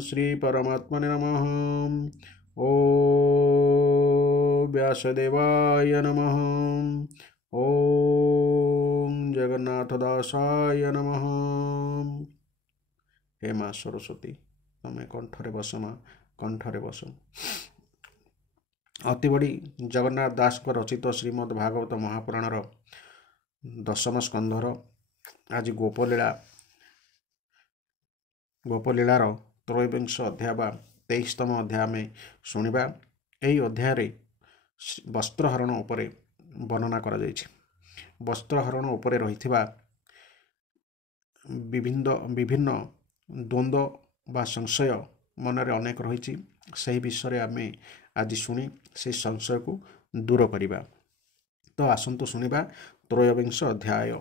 श्री परमात्मने नमः। ॐ व्यासदेवाय नमः। ॐ जगन्नाथदासाय नमः। हे माँ सरस्वती तमें कंठरे बस माँ कंठरे बस। अति बड़ी जगन्नाथ दास को रचित श्रीमद् भागवत महापुराणर दशम स्कंधर आज गोपलीलार त्रयोविंश अध्याय बा 23तम अध्याय में शुणा। यही अध्याय वस्त्रहरण उपरे वर्णना करा जायछि। वस्त्रहरण उपरे रहिथिबा विभिन्न द्वंद्व बा संशय मनरे अनेक रही से विषय आम आज शुणी से संशय को दूर करिबा। तो आसंतु शुणिबा त्रयोविंश अध्याय।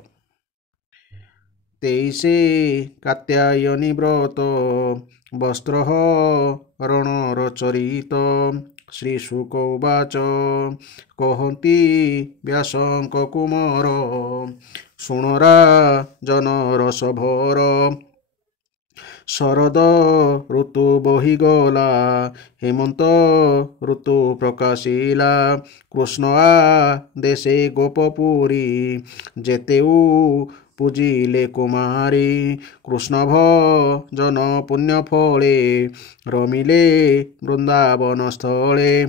23 कात्यायनी व्रत वस्त्रहरणर चरित। श्रीशुक उवाच कहन्ति व्यासंक कुमार शुणरा जनरसभर। शरद ऋतु बहिगला हेमंत ऋतु प्रकाशिला। कृष्ण देशे गोपपुरी जेतेऊ पूजिले कुमारी। कृष्ण भजन पुण्य फले रमिले वृंदावन स्थले।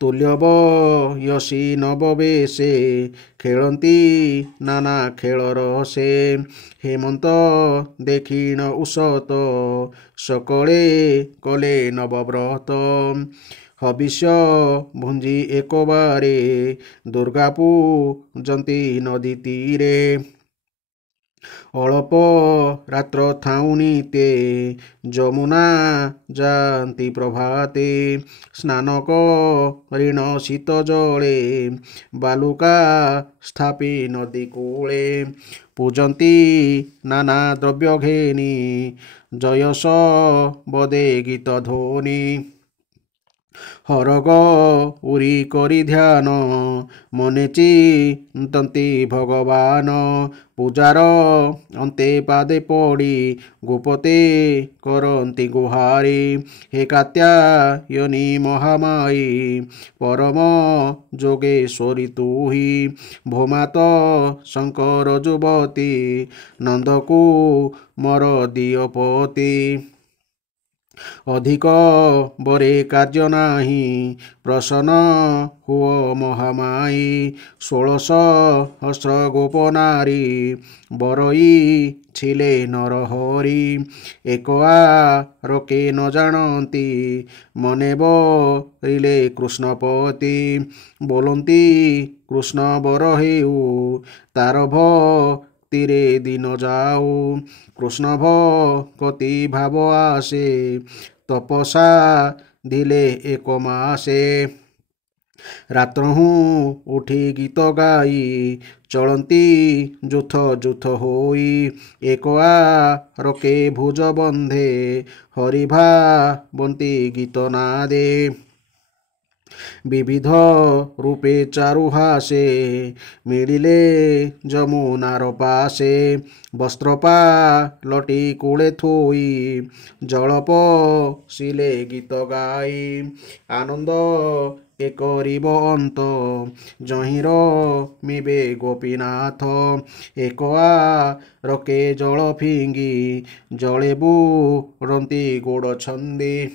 तुल्यब यशी नववेशे खेलती नाना खेलर से। हेमंत देखिण उषत सकले कले नवव्रत। हविष्य भुंजी एक बारे दुर्गा पूजंती नदी तीरे। अल्प रात्र थाउनीते जमुना जानती प्रभाते। स्नान करिण शीत जले बालुका स्थापी नदी कूले। पूजंती नाना द्रव्य घेनी जयस बदे गीत ध्वनि। हरग उरी करी ध्यान मने चिंतन्ति भगवान। पूजार अंते पादे पड़ी गोपते करन्ति गुहारी। हे कात्यायनी महामाई परम जोगेश्वरी तुही। भूमात शंकर जुवती नंदकू मर दियपति। अधिक बरे कार्य नाही प्रसन्न हुओ महामाई। 16 गोप नारी बरई छिले नरहरी। एक रके न जानती मने बरिले कृष्णपति। बोलती कृष्ण बर हेउ तार भक्तिरे दिन जाऊ। कृष्ण भक्ति भाव आसे तपसा धिले एक मासे। रात्रहु उठी गीत गाई चलती जुथ जुथ होई। एक रके भुज बंधे हरिभा बंती गीत नादे। विविध रूपे चारुहासे मिलिले जमुनार पासे। वस्त्रपा लटी कूले थोई जलप शिले गीत गाई। आनंद एकरिब अंत जहिर मिबे गोपीनाथ। एक रके जल फिंगी जले बुड़ती गोड़ छंदी।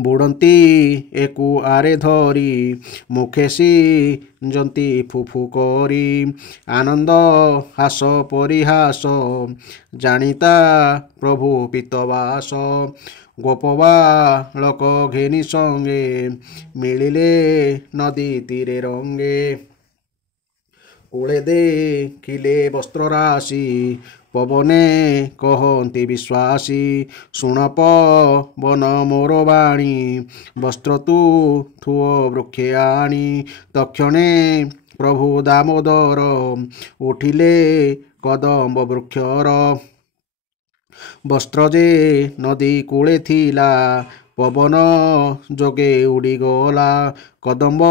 बुड़ती एकु आरे धरी मुखेसी जंती फुफु करी। आनंद हास परिहास जानिता प्रभु पितवास। गोपबालक घेनी संगे मिलिले नदी तीरे रंगे। कूले देखिले वस्त्र राशि पवने कहन्ति विश्वासी। शुण पवन मोर वाणी वस्त्र तु थुओ वृक्षे आणी। तक्षणे प्रभु दामोदर उठिले कदम्ब वृक्षर। वस्त्र जे नदी कूले थिला ପବନ ଯୋଗେ ଉଡ଼ିଗଲା କଦମ୍ବ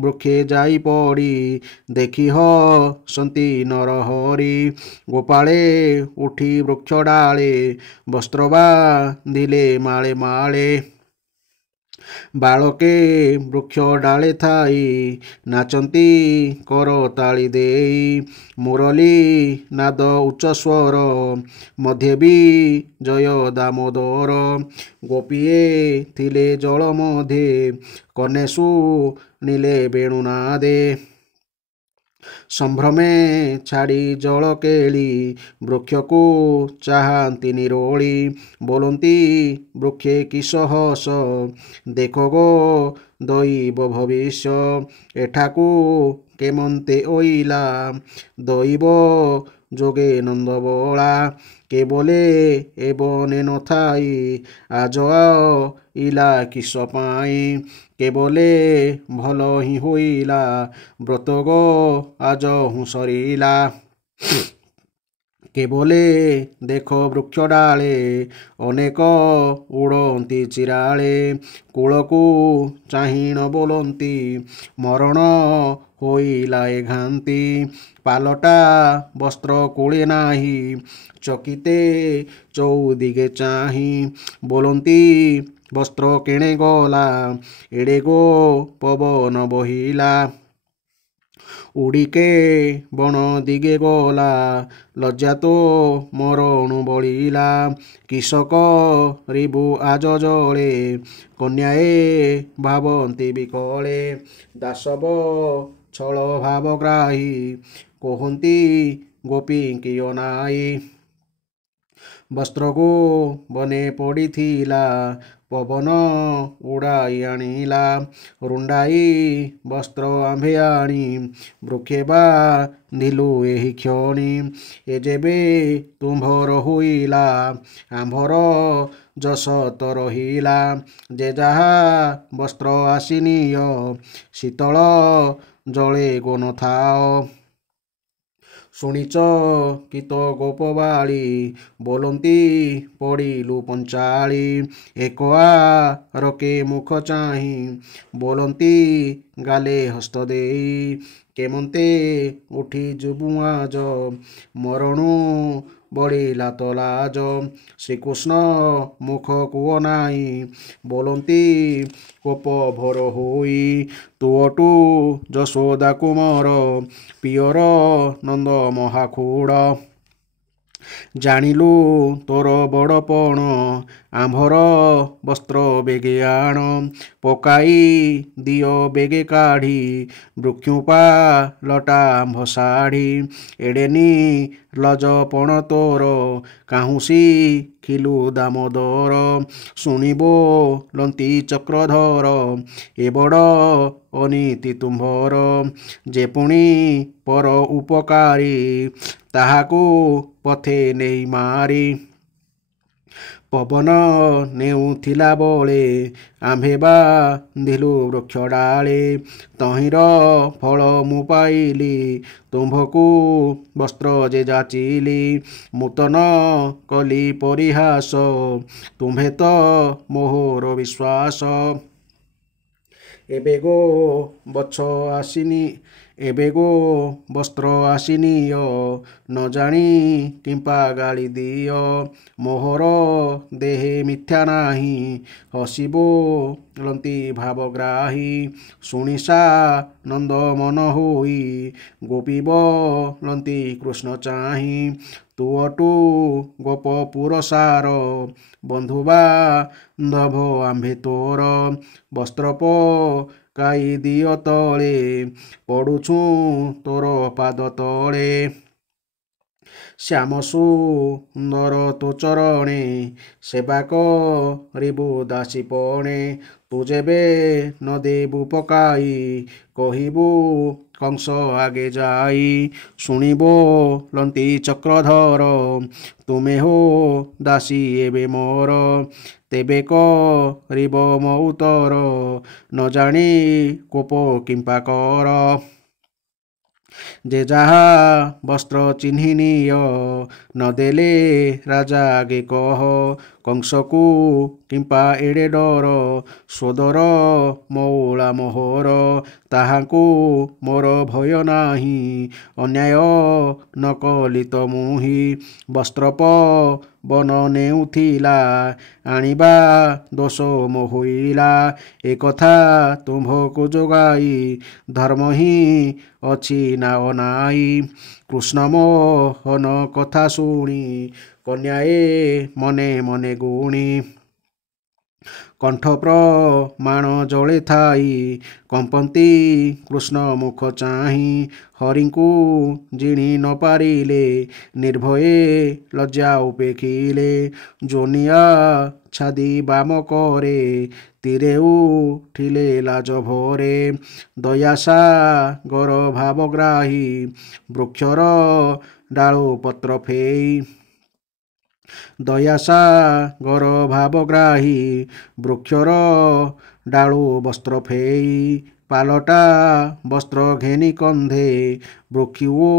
ବୃକ୍ଷେ ଯାଇ ପଡ଼ି ଦେଖିହ ସନ୍ତି ନରହରି ଗୋପାଳେ ଉଠି ବୃକ୍ଷ ଡାଳେ ବସ୍ତ୍ର ବାନ୍ଧିଲେ ମାଳେ ମାଳେ ବାଳକେ ବୃକ୍ଷ ଡାଳେ ଥାଇ ନାଚନ୍ତି କରତାଳି ଦେଇ ମୁରଲି ନାଦ ଉଚ୍ଚ ସ୍ୱର ମଧ୍ୟ ବି ଜୟ ଦାମୋଦର ଗୋପୀଏ ଥିଲେ ଜଳ ମଧ୍ୟେ କନେ ଶୁଣିଲେ ବେଣୁନାଦେ ସମ୍ଭ୍ରମେ ଛାଡ଼ି ଜଳ କେଳି ବୃକ୍ଷକୁ ଚାହାନ୍ତି ନିରୋଳି ବୋଲନ୍ତି ବୃକ୍ଷେ କିସ ହସ ଦେଖ ଗୋ ଦୈବ ଭବିଷ୍ୟ ଏଠାକୁ କେମନ୍ତେ ଓଇଲା ଦୈବ ଯୋଗେ ନନ୍ଦବଳା କେବଲେ ଏବନେ ନଥାଇ ଆଜ ଇଲା କିସ ପାଇଁ କେବଲେ ଭଲ ହିଁ ହୋଇଲା ବ୍ରତଗ ଆଜ ହୁଁ ସରିଲା କେବଲେ ଦେଖ ବୃକ୍ଷ ଡାଳେ ଅନେକ ଉଡ଼ନ୍ତି ଚିରାଳେ କୂଳକୁ ଚାହିଁ ନ ବୋଲନ୍ତି ମରଣ ହୋଇଲା ଏ ଘାନ୍ତି ପାଲଟା ବସ୍ତ୍ର କୋଳେ ନାହିଁ ଚକିତେ ଚଉଦିଗେ ଚାହିଁ ବୋଲନ୍ତି ବସ୍ତ୍ର କେଣେ ଗଲା ଏଡ଼େ ଗୋ ପବନ ବହିଲା ଉଡ଼ିକେ ବଣ ଦିଗେ ଗଲା ଲଜ୍ଜା ତ ମରଣୁ ବଳିଲା କିସକ ରିବୁ ଆଜ ଜଳେ କନ୍ୟାଏ ଭାବନ୍ତି ବିକଳେ ଦାସବ ଛଳ ଭାବଗ୍ରାହୀ କହନ୍ତି ଗୋପୀଙ୍କିୟ ନାଇ ବସ୍ତ୍ରକୁ ବନେ ପଡ଼ିଥିଲା ପବନ ଉଡ଼ାଇ ଆଣିଲା ରୁଣ୍ଡାଇ ବସ୍ତ୍ର ଆମ୍ଭେ ଆଣି ବୃକ୍ଷେ ବାନ୍ଧିଲୁ ଏହି କ୍ଷଣି ଏ ଯେବେ ତୁମ୍ଭର ହୋଇଲା ଆମ୍ଭର ଯଶ ତ ରହିଲା ଯେ ଯାହା ବସ୍ତ୍ର ଆସିନିୟ ଶୀତଳ ଜଳେ ଗୋ ନଥାଅ ଶୁଣିଛ ଗୀତ ଗୋପବାଳୀ ବୋଲନ୍ତି ପଡ଼ିଲୁ ପଞ୍ଚାଳି ଏକ ରକେ ମୁଖ ଚାହିଁ ବୋଲନ୍ତି ଗାଲେ ହସ୍ତ ଦେଇ କେମନ୍ତେ ଉଠି ଯିବୁ ଆଜ ମରଣୁ ବଢ଼ିଲା ତ ଲାଜ ଶ୍ରୀକୃଷ୍ଣ ମୁଖ କୁହ ନାହିଁ ବୋଲନ୍ତି କୋପ ଭର ହୋଇ ତୁଅଟୁ ଯଶୋଦା କୁମର ପିଅର ନନ୍ଦ ମହାଖୁଡ଼ ଜାଣିଲୁ ତୋର ବଡ଼ପଣ ଆମ୍ଭର ବସ୍ତ୍ର ବେଗେ ଆଣ ପକାଇ ଦିଅ ବେଗେ କାଢ଼ି ବୃକ୍ଷୁପା ଲଟା ଆମ୍ଭ ଶାଢ଼ୀ ଏଡ଼େନି ଲଜପଣ ତୋର କାହୁଁସି ଖିଲୁ ଦାମୋଦର ଶୁଣିବୋ ଲନ୍ତି ଚକ୍ରଧର ଏ ବଡ଼ ଅନୀତି ତୁମ୍ଭର ଯେ ପୁଣି ପର ଉପକାରୀ ତାହାକୁ ପଥେ ନେଇ ମାରି ପବନ ନେଉଥିଲା ବଳେ ଆମ୍ଭେ ବାନ୍ଧିଲୁ ବୃକ୍ଷ ଡାଳେ ତହିଁର ଫଳ ମୁଁ ପାଇଲି ତୁମ୍ଭକୁ ବସ୍ତ୍ର ଯେ ଯାଚିଲି ନୂତନ କଲି ପରିହାସ ତୁମ୍ଭେ ତ ମୋହର ବିଶ୍ୱାସ ଏବେ ଗୋ ବଛ ଆସିନି ଏବେ ଗୋ ବସ୍ତ୍ର ଆସିନିୟ ନ ଜାଣି କିମ୍ପା ଗାଳି ଦିଅ ମୋହର ଦେହେ ମିଥ୍ୟା ନାହିଁ ହସିବୋ ଲନ୍ତି ଭାବଗ୍ରାହୀ ଶୁଣିସା ନନ୍ଦ ମନ ହୋଇ ଗୋପୀବ ଲନ୍ତି କୃଷ୍ଣ ଚାହିଁ ତୁଅଟୁ ଗୋପ ପୁରସାର ବନ୍ଧୁ ବାନ୍ଧବ ଆମ୍ଭେ ତୋର ବସ୍ତ୍ର ପକାଇ ଦିଅ ତଳେ ପଡ଼ୁଛୁ ତୋର ପାଦ ତଳେ ଶ୍ୟାମ ସୁନ୍ଦର ତୋ ଚରଣେ ସେବା କରିବୁ ଦାସୀପଣେ ତୁ ଯେବେ ନ ଦେବୁ ପକାଇ କହିବୁ କଂସ ଆଗେ ଯାଇ ଶୁଣିବୋ ଲନ୍ତି ଚକ୍ରଧର ତୁମେ ହୋ ଦାସୀ ଏବେ ମୋର ତେବେ କରିବ ମୋ ଉତ୍ତର ନ ଜାଣି କୋପ କିମ୍ପା କର ଯେ ଯାହା ବସ୍ତ୍ର ଚିହ୍ନି ନିଅ ନଦେଲେ ରାଜା ଆଗେ କହ କଂସକୁ କିମ୍ପା ଏଡ଼େ ଡର ସୋଦର ମଉଳା ମୋହର ତାହାଙ୍କୁ ମୋର ଭୟ ନାହିଁ ଅନ୍ୟାୟ ନ କଲି ତ ମୁହିଁ ବସ୍ତ୍ରପ ବନ ନେଉଥିଲା ଆଣିବା ଦୋଷ ମୋ ହୋଇଲା ଏକଥା ତୁମ୍ଭକୁ ଯୋଗାଇ ଧର୍ମ ହିଁ ଅଛି ନା ଅନାଇ କୃଷ୍ଣ ମୋହନ କଥା ଶୁଣି କନ୍ୟାଏ ମନେ ମନେ ଗୁଣି କଣ୍ଠ ପ୍ରମାଣ ଜଳେ ଥାଇ କମ୍ପନ୍ତି କୃଷ୍ଣ ମୁଖ ଚାହିଁ ହରିଙ୍କୁ ଜିଣି ନ ପାରିଲେ ନିର୍ଭୟେ ଲଜ୍ଜା ଉପେକ୍ଷିଲେ ଜୋନିଆ ଛାଦି ବାମ କରେ ତୀରେ ଉଠିଲେ ଲାଜ ଭରେ ଦୟାସାଗର ଭାବଗ୍ରାହୀ ବୃକ୍ଷର ଡାଳୁ ପତ୍ର ଫେଇ ଦୟାସାଗର ଭାବଗ୍ରାହୀ ବୃକ୍ଷର ଡାଳୁ ବସ୍ତ୍ର ଫେଇ ପାଲଟା ବସ୍ତ୍ର ଘେନି କନ୍ଧେ ବୃକ୍ଷୀ ଓ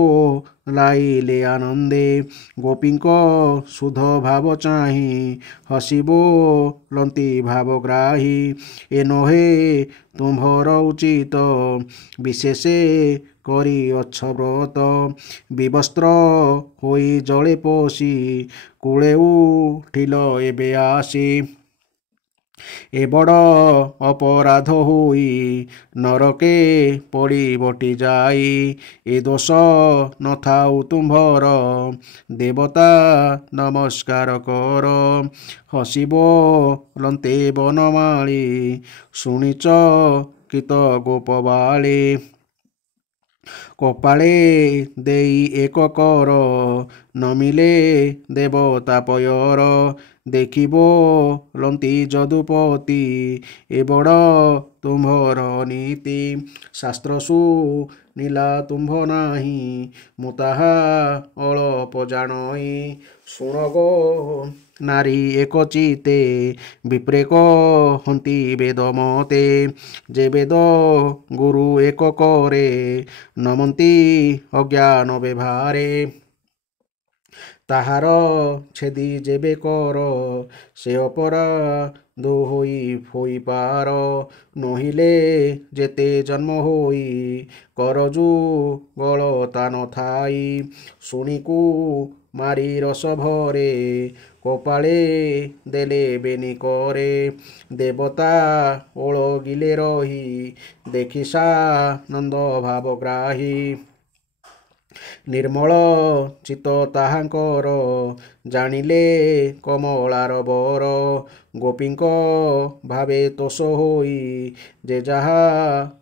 ଲାଇଲେ ଆନନ୍ଦେ ଗୋପୀଙ୍କ ସୁଧ ଭାବ ଚାହିଁ ହସିବ ଲନ୍ତି ଭାବଗ୍ରାହୀ ଏ ନୁହେଁ ତୁମ୍ଭର ଉଚିତ ବିଶେଷେ କରି ଅଛ ବ୍ରତ ବିବସ୍ତ୍ର ହୋଇ ଜଳେ ପଶି କୂଳେ ଉଠିଲ ଏବେ ଆସି ଏ ବଡ଼ ଅପରାଧ ହୋଇ ନରକେ ପଡ଼ିବଟି ଯାଇ ଏ ଦୋଷ ନଥାଉ ତୁମ୍ଭର ଦେବତା ନମସ୍କାର କର ହସିବ ଲନ୍ତେ ବନମାଳି ଶୁଣିଛ କିତ ଗୋପବାଳୀ କପାଳେ ଦେଇ ଏକ କର ନମିଲେ ଦେବତା ପୟର ଦେଖିବ ଲନ୍ତି ଯଦୁପତି ଏ ବଡ଼ ତୁମ୍ଭର ନୀତି ଶାସ୍ତ୍ର ଶୁଣିଲା ତୁମ୍ଭ ନାହିଁ ମୁଁ ତାହା ଅଳପ ଜାଣଇ ଶୁଣ ଗୋ ନାରୀ ଏକ ଚିତେ ବିପ୍ରେକ ହନ୍ତି ବେଦ ମତେ ଯେ ବେଦ ଗୁରୁ ଏକ କରେ ନମନ୍ତି ଅଜ୍ଞାନ ବ୍ୟବହାରେ ତାହାର ଛେଦି ଯେବେ କର ସେ ଅପରାଧ ହୋଇପାର ନହିଲେ ଯେତେ ଜନ୍ମ ହୋଇ କରଜୁ ଗଳତା ନଥାଇ ଶୁଣିକୁ ମାରି ରସ ଭରେ କପାଳେ ଦେଲେ ବେନି କରେ ଦେବତା ଓଳଗିଲେ ରହି ଦେଖି ସାନନ୍ଦ ଭାବଗ୍ରାହୀ ନିର୍ମଳ ଚିତ ତାହାଙ୍କର ଜାଣିଲେ କମଳାର ବର ଗୋପୀଙ୍କ ଭାବେ ତୋଷ ହୋଇ ଯେ ଯାହା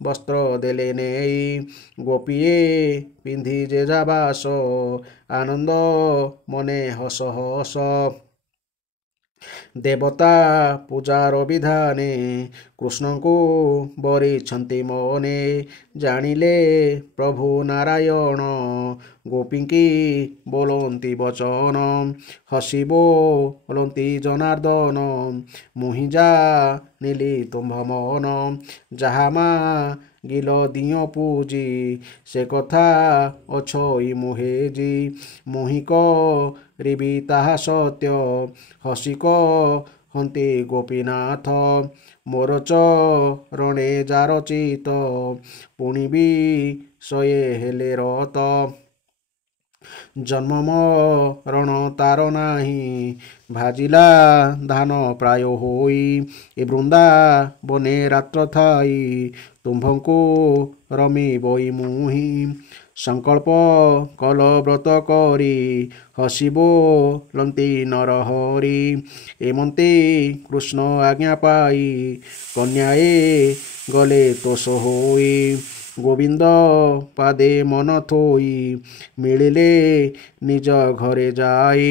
ବସ୍ତ୍ର ଦେଲେ ନେଇ ଗୋପୀଏ ପିନ୍ଧି ଯେ ଯା ବାସ ଆନନ୍ଦ ମନେ ହସ ହସ ଦେବତା ପୂଜାର ବିଧାନେ କୃଷ୍ଣଙ୍କୁ ବରିଛନ୍ତି ମନେ ଜାଣିଲେ ପ୍ରଭୁ ନାରାୟଣ ଗୋପୀଙ୍କି ବୋଲନ୍ତି ବଚନ ହସି ବୋଲନ୍ତି ଜନାର୍ଦ୍ଦନ ମୁହିଁ ଜାଣିଲି ତୁମ୍ଭ ମନ ଯାହା ମାଗିଲ ଦିଅ ପୂଜି ସେ କଥା ଅଛଇ ମୁହେଜି ମୁହିଁ କରିବି ତାହା ସତ୍ୟ ହସି କହନ୍ତି ଗୋପୀନାଥ ମୋର ଚରଣେ ଯାର ଚିତ ପୁଣି ବି ଶୟେ ହେଲେ ରତ ଜନ୍ମ ମରଣ ତାର ନାହିଁ ଭାଜିଲା ଧାନ ପ୍ରାୟ ହୋଇ ଏ ବୃନ୍ଦାବନେ ରାତ୍ର ଥାଇ ତୁମ୍ଭଙ୍କୁ ରମିବଇ ମୁହିଁ ସଂକଳ୍ପ କଲ ବ୍ରତ କରି ହସିବ ଲନ୍ତି ନରହରି ଏମନ୍ତି କୃଷ୍ଣ ଆଜ୍ଞା ପାଇ କନ୍ୟାଏ ଗଲେ ତୋଷ ହୋଇ ଗୋବିନ୍ଦ ପାଦେ ମନ ଥୋଇ ମିଳିଲେ ନିଜ ଘରେ ଯାଇ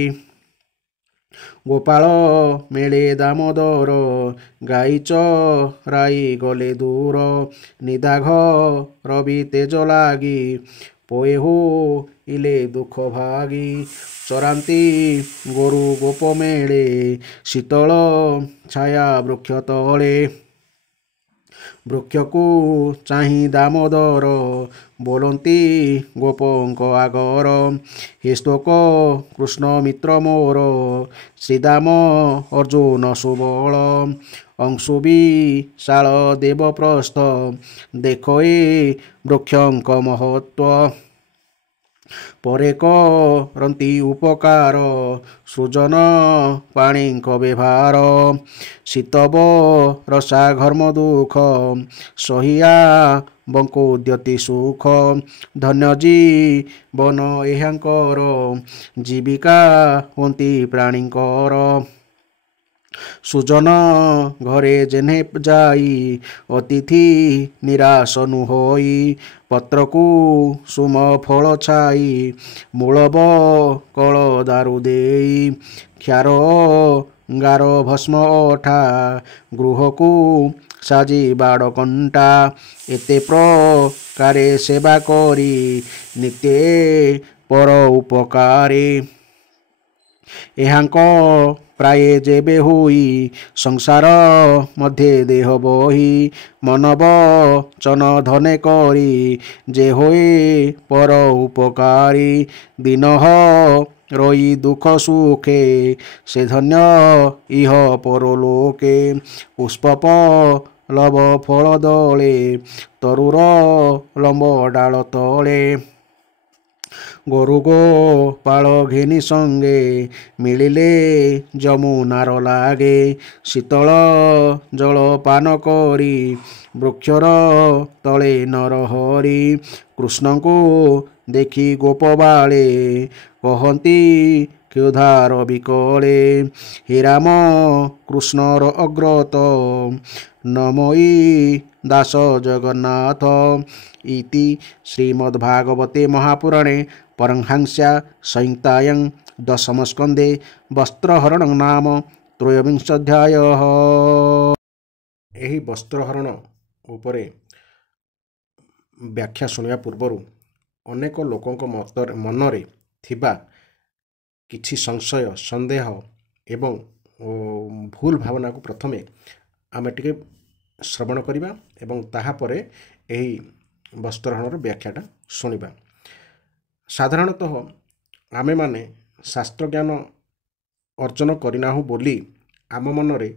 ଗୋପାଳ ମେଳେ ଦାମୋଦର ଗାଈ ଚରାଇ ଗଲେ ଦୂର ନିଦାଘ ରବି ତେଜ ଲାଗି ପୋଏ ହୋଇଲେ ଦୁଃଖ ଭାଗି ଚରାନ୍ତି ଗୋରୁ ଗୋପ ମେଳେ ଶୀତଳ ଛାୟା ବୃକ୍ଷ ତଳେ ବୃକ୍ଷକୁ ଚାହିଁ ଦାମୋଦର ବୋଲନ୍ତି ଗୋପଙ୍କ ଆଗର। ହେ ଶ୍ଳୋକ କୃଷ୍ଣ ମିତ୍ର ମୋର ଶ୍ରୀଦାମ ଅର୍ଜୁନ ସୁବଳ। ଅଂଶୁ ବିଶାଳ ଦେବପ୍ରସ୍ଥ ଦେଖ ଏ ବୃକ୍ଷଙ୍କ ମହତ୍ୱ। ପରେ କରନ୍ତି ଉପକାର ସୃଜନ ପାଣିଙ୍କ ବ୍ୟବହାର। ଶୀତବ ରସା ଘର୍ମ ଦୁଃଖ ସହିଆ ବଙ୍କୁଦ୍ୟତି ସୁଖ। ଧନ୍ୟ ଜୀବନ ଏହାଙ୍କର ଜୀବିକା ହୁଅନ୍ତି ପ୍ରାଣୀଙ୍କର। ସୁଜନ ଘରେ ଯେହ୍ନେ ଯାଇ ଅତିଥି ନିରାଶ ନୁହୋଇ। ପତ୍ରକୁ ସୁମ ଫଳ ଛାଇ ମୂଳବ କଳ ଦାରୁ ଦେଇ। କ୍ଷାର ଗାର ଭସ୍ମ ଅଠା ଗୃହକୁ ସାଜି ବାଡ଼ କଣ୍ଟା। ଏତେ ପ୍ରକାରେ ସେବା କରି ନିତେ ପର ଉପକାରୀ। ଏହାଙ୍କ ପ୍ରାୟ ଯେବେ ହୋଇ ସଂସାର ମଧ୍ୟରେ ଦେହ ବହି। ମନ ବଚନ ଧନେ କରି ଯେ ହୋଇ ପର ଉପକାରୀ। ଦିନ ରହି ଦୁଃଖ ସୁଖେ ସେ ଧନ୍ୟ ଇହ ପରଲୋକେ। ପୁଷ୍ପ ପଲ୍ଲବ ଫଳ ଦଳେ ତରୁର ଲମ୍ବ ଡାଳ ତଳେ। ଗୋରୁ ଗୋପାଳ ଘେନି ସଙ୍ଗେ ମିଳିଲେ ଯମୁନାର ଲାଗେ। ଶୀତଳ ଜଳ ପାନ କରି ବୃକ୍ଷର ତଳେ ନରହରି। କୃଷ୍ଣଙ୍କୁ ଦେଖି ଗୋପବାଳେ କହନ୍ତି କ୍ଷୁଧାର ବିକଳେ। ହେ ରାମ କୃଷ୍ଣର ଅଗ୍ରତ ନମୋଇ ଦାସ ଜଗନ୍ନାଥ। ଇତି ଶ୍ରୀମଦ୍ଭାଗବତେ ମହାପୁରାଣେ ପରମହଂସ୍ୟା ସଂହିତାୟାଂ ଦଶମ ସ୍କନ୍ଧେ ବସ୍ତ୍ରହରଣ ନାମ ତ୍ରୟୋବିଂଶୋଧ୍ୟାୟଃ। ଏହି ବସ୍ତ୍ରହରଣ ଉପରେ ବ୍ୟାଖ୍ୟା ଶୁଣିବା ପୂର୍ବରୁ ଅନେକ ଲୋକଙ୍କ ମନରେ ଥିବା କିଛି ସଂଶୟ ସନ୍ଦେହ ଏବଂ ଭୁଲ ଭାବନାକୁ ପ୍ରଥମେ ଆମେ ଟିକେ ଶ୍ରବଣ କରିବା ଏବଂ ତାହାପରେ ଏହି ବସ୍ତ୍ରହରଣର ବ୍ୟାଖ୍ୟାଟା ଶୁଣିବା। ସାଧାରଣତଃ ଆମେମାନେ ଶାସ୍ତ୍ରଜ୍ଞାନ ଅର୍ଜନ କରିନାହୁଁ ବୋଲି ଆମ ମନରେ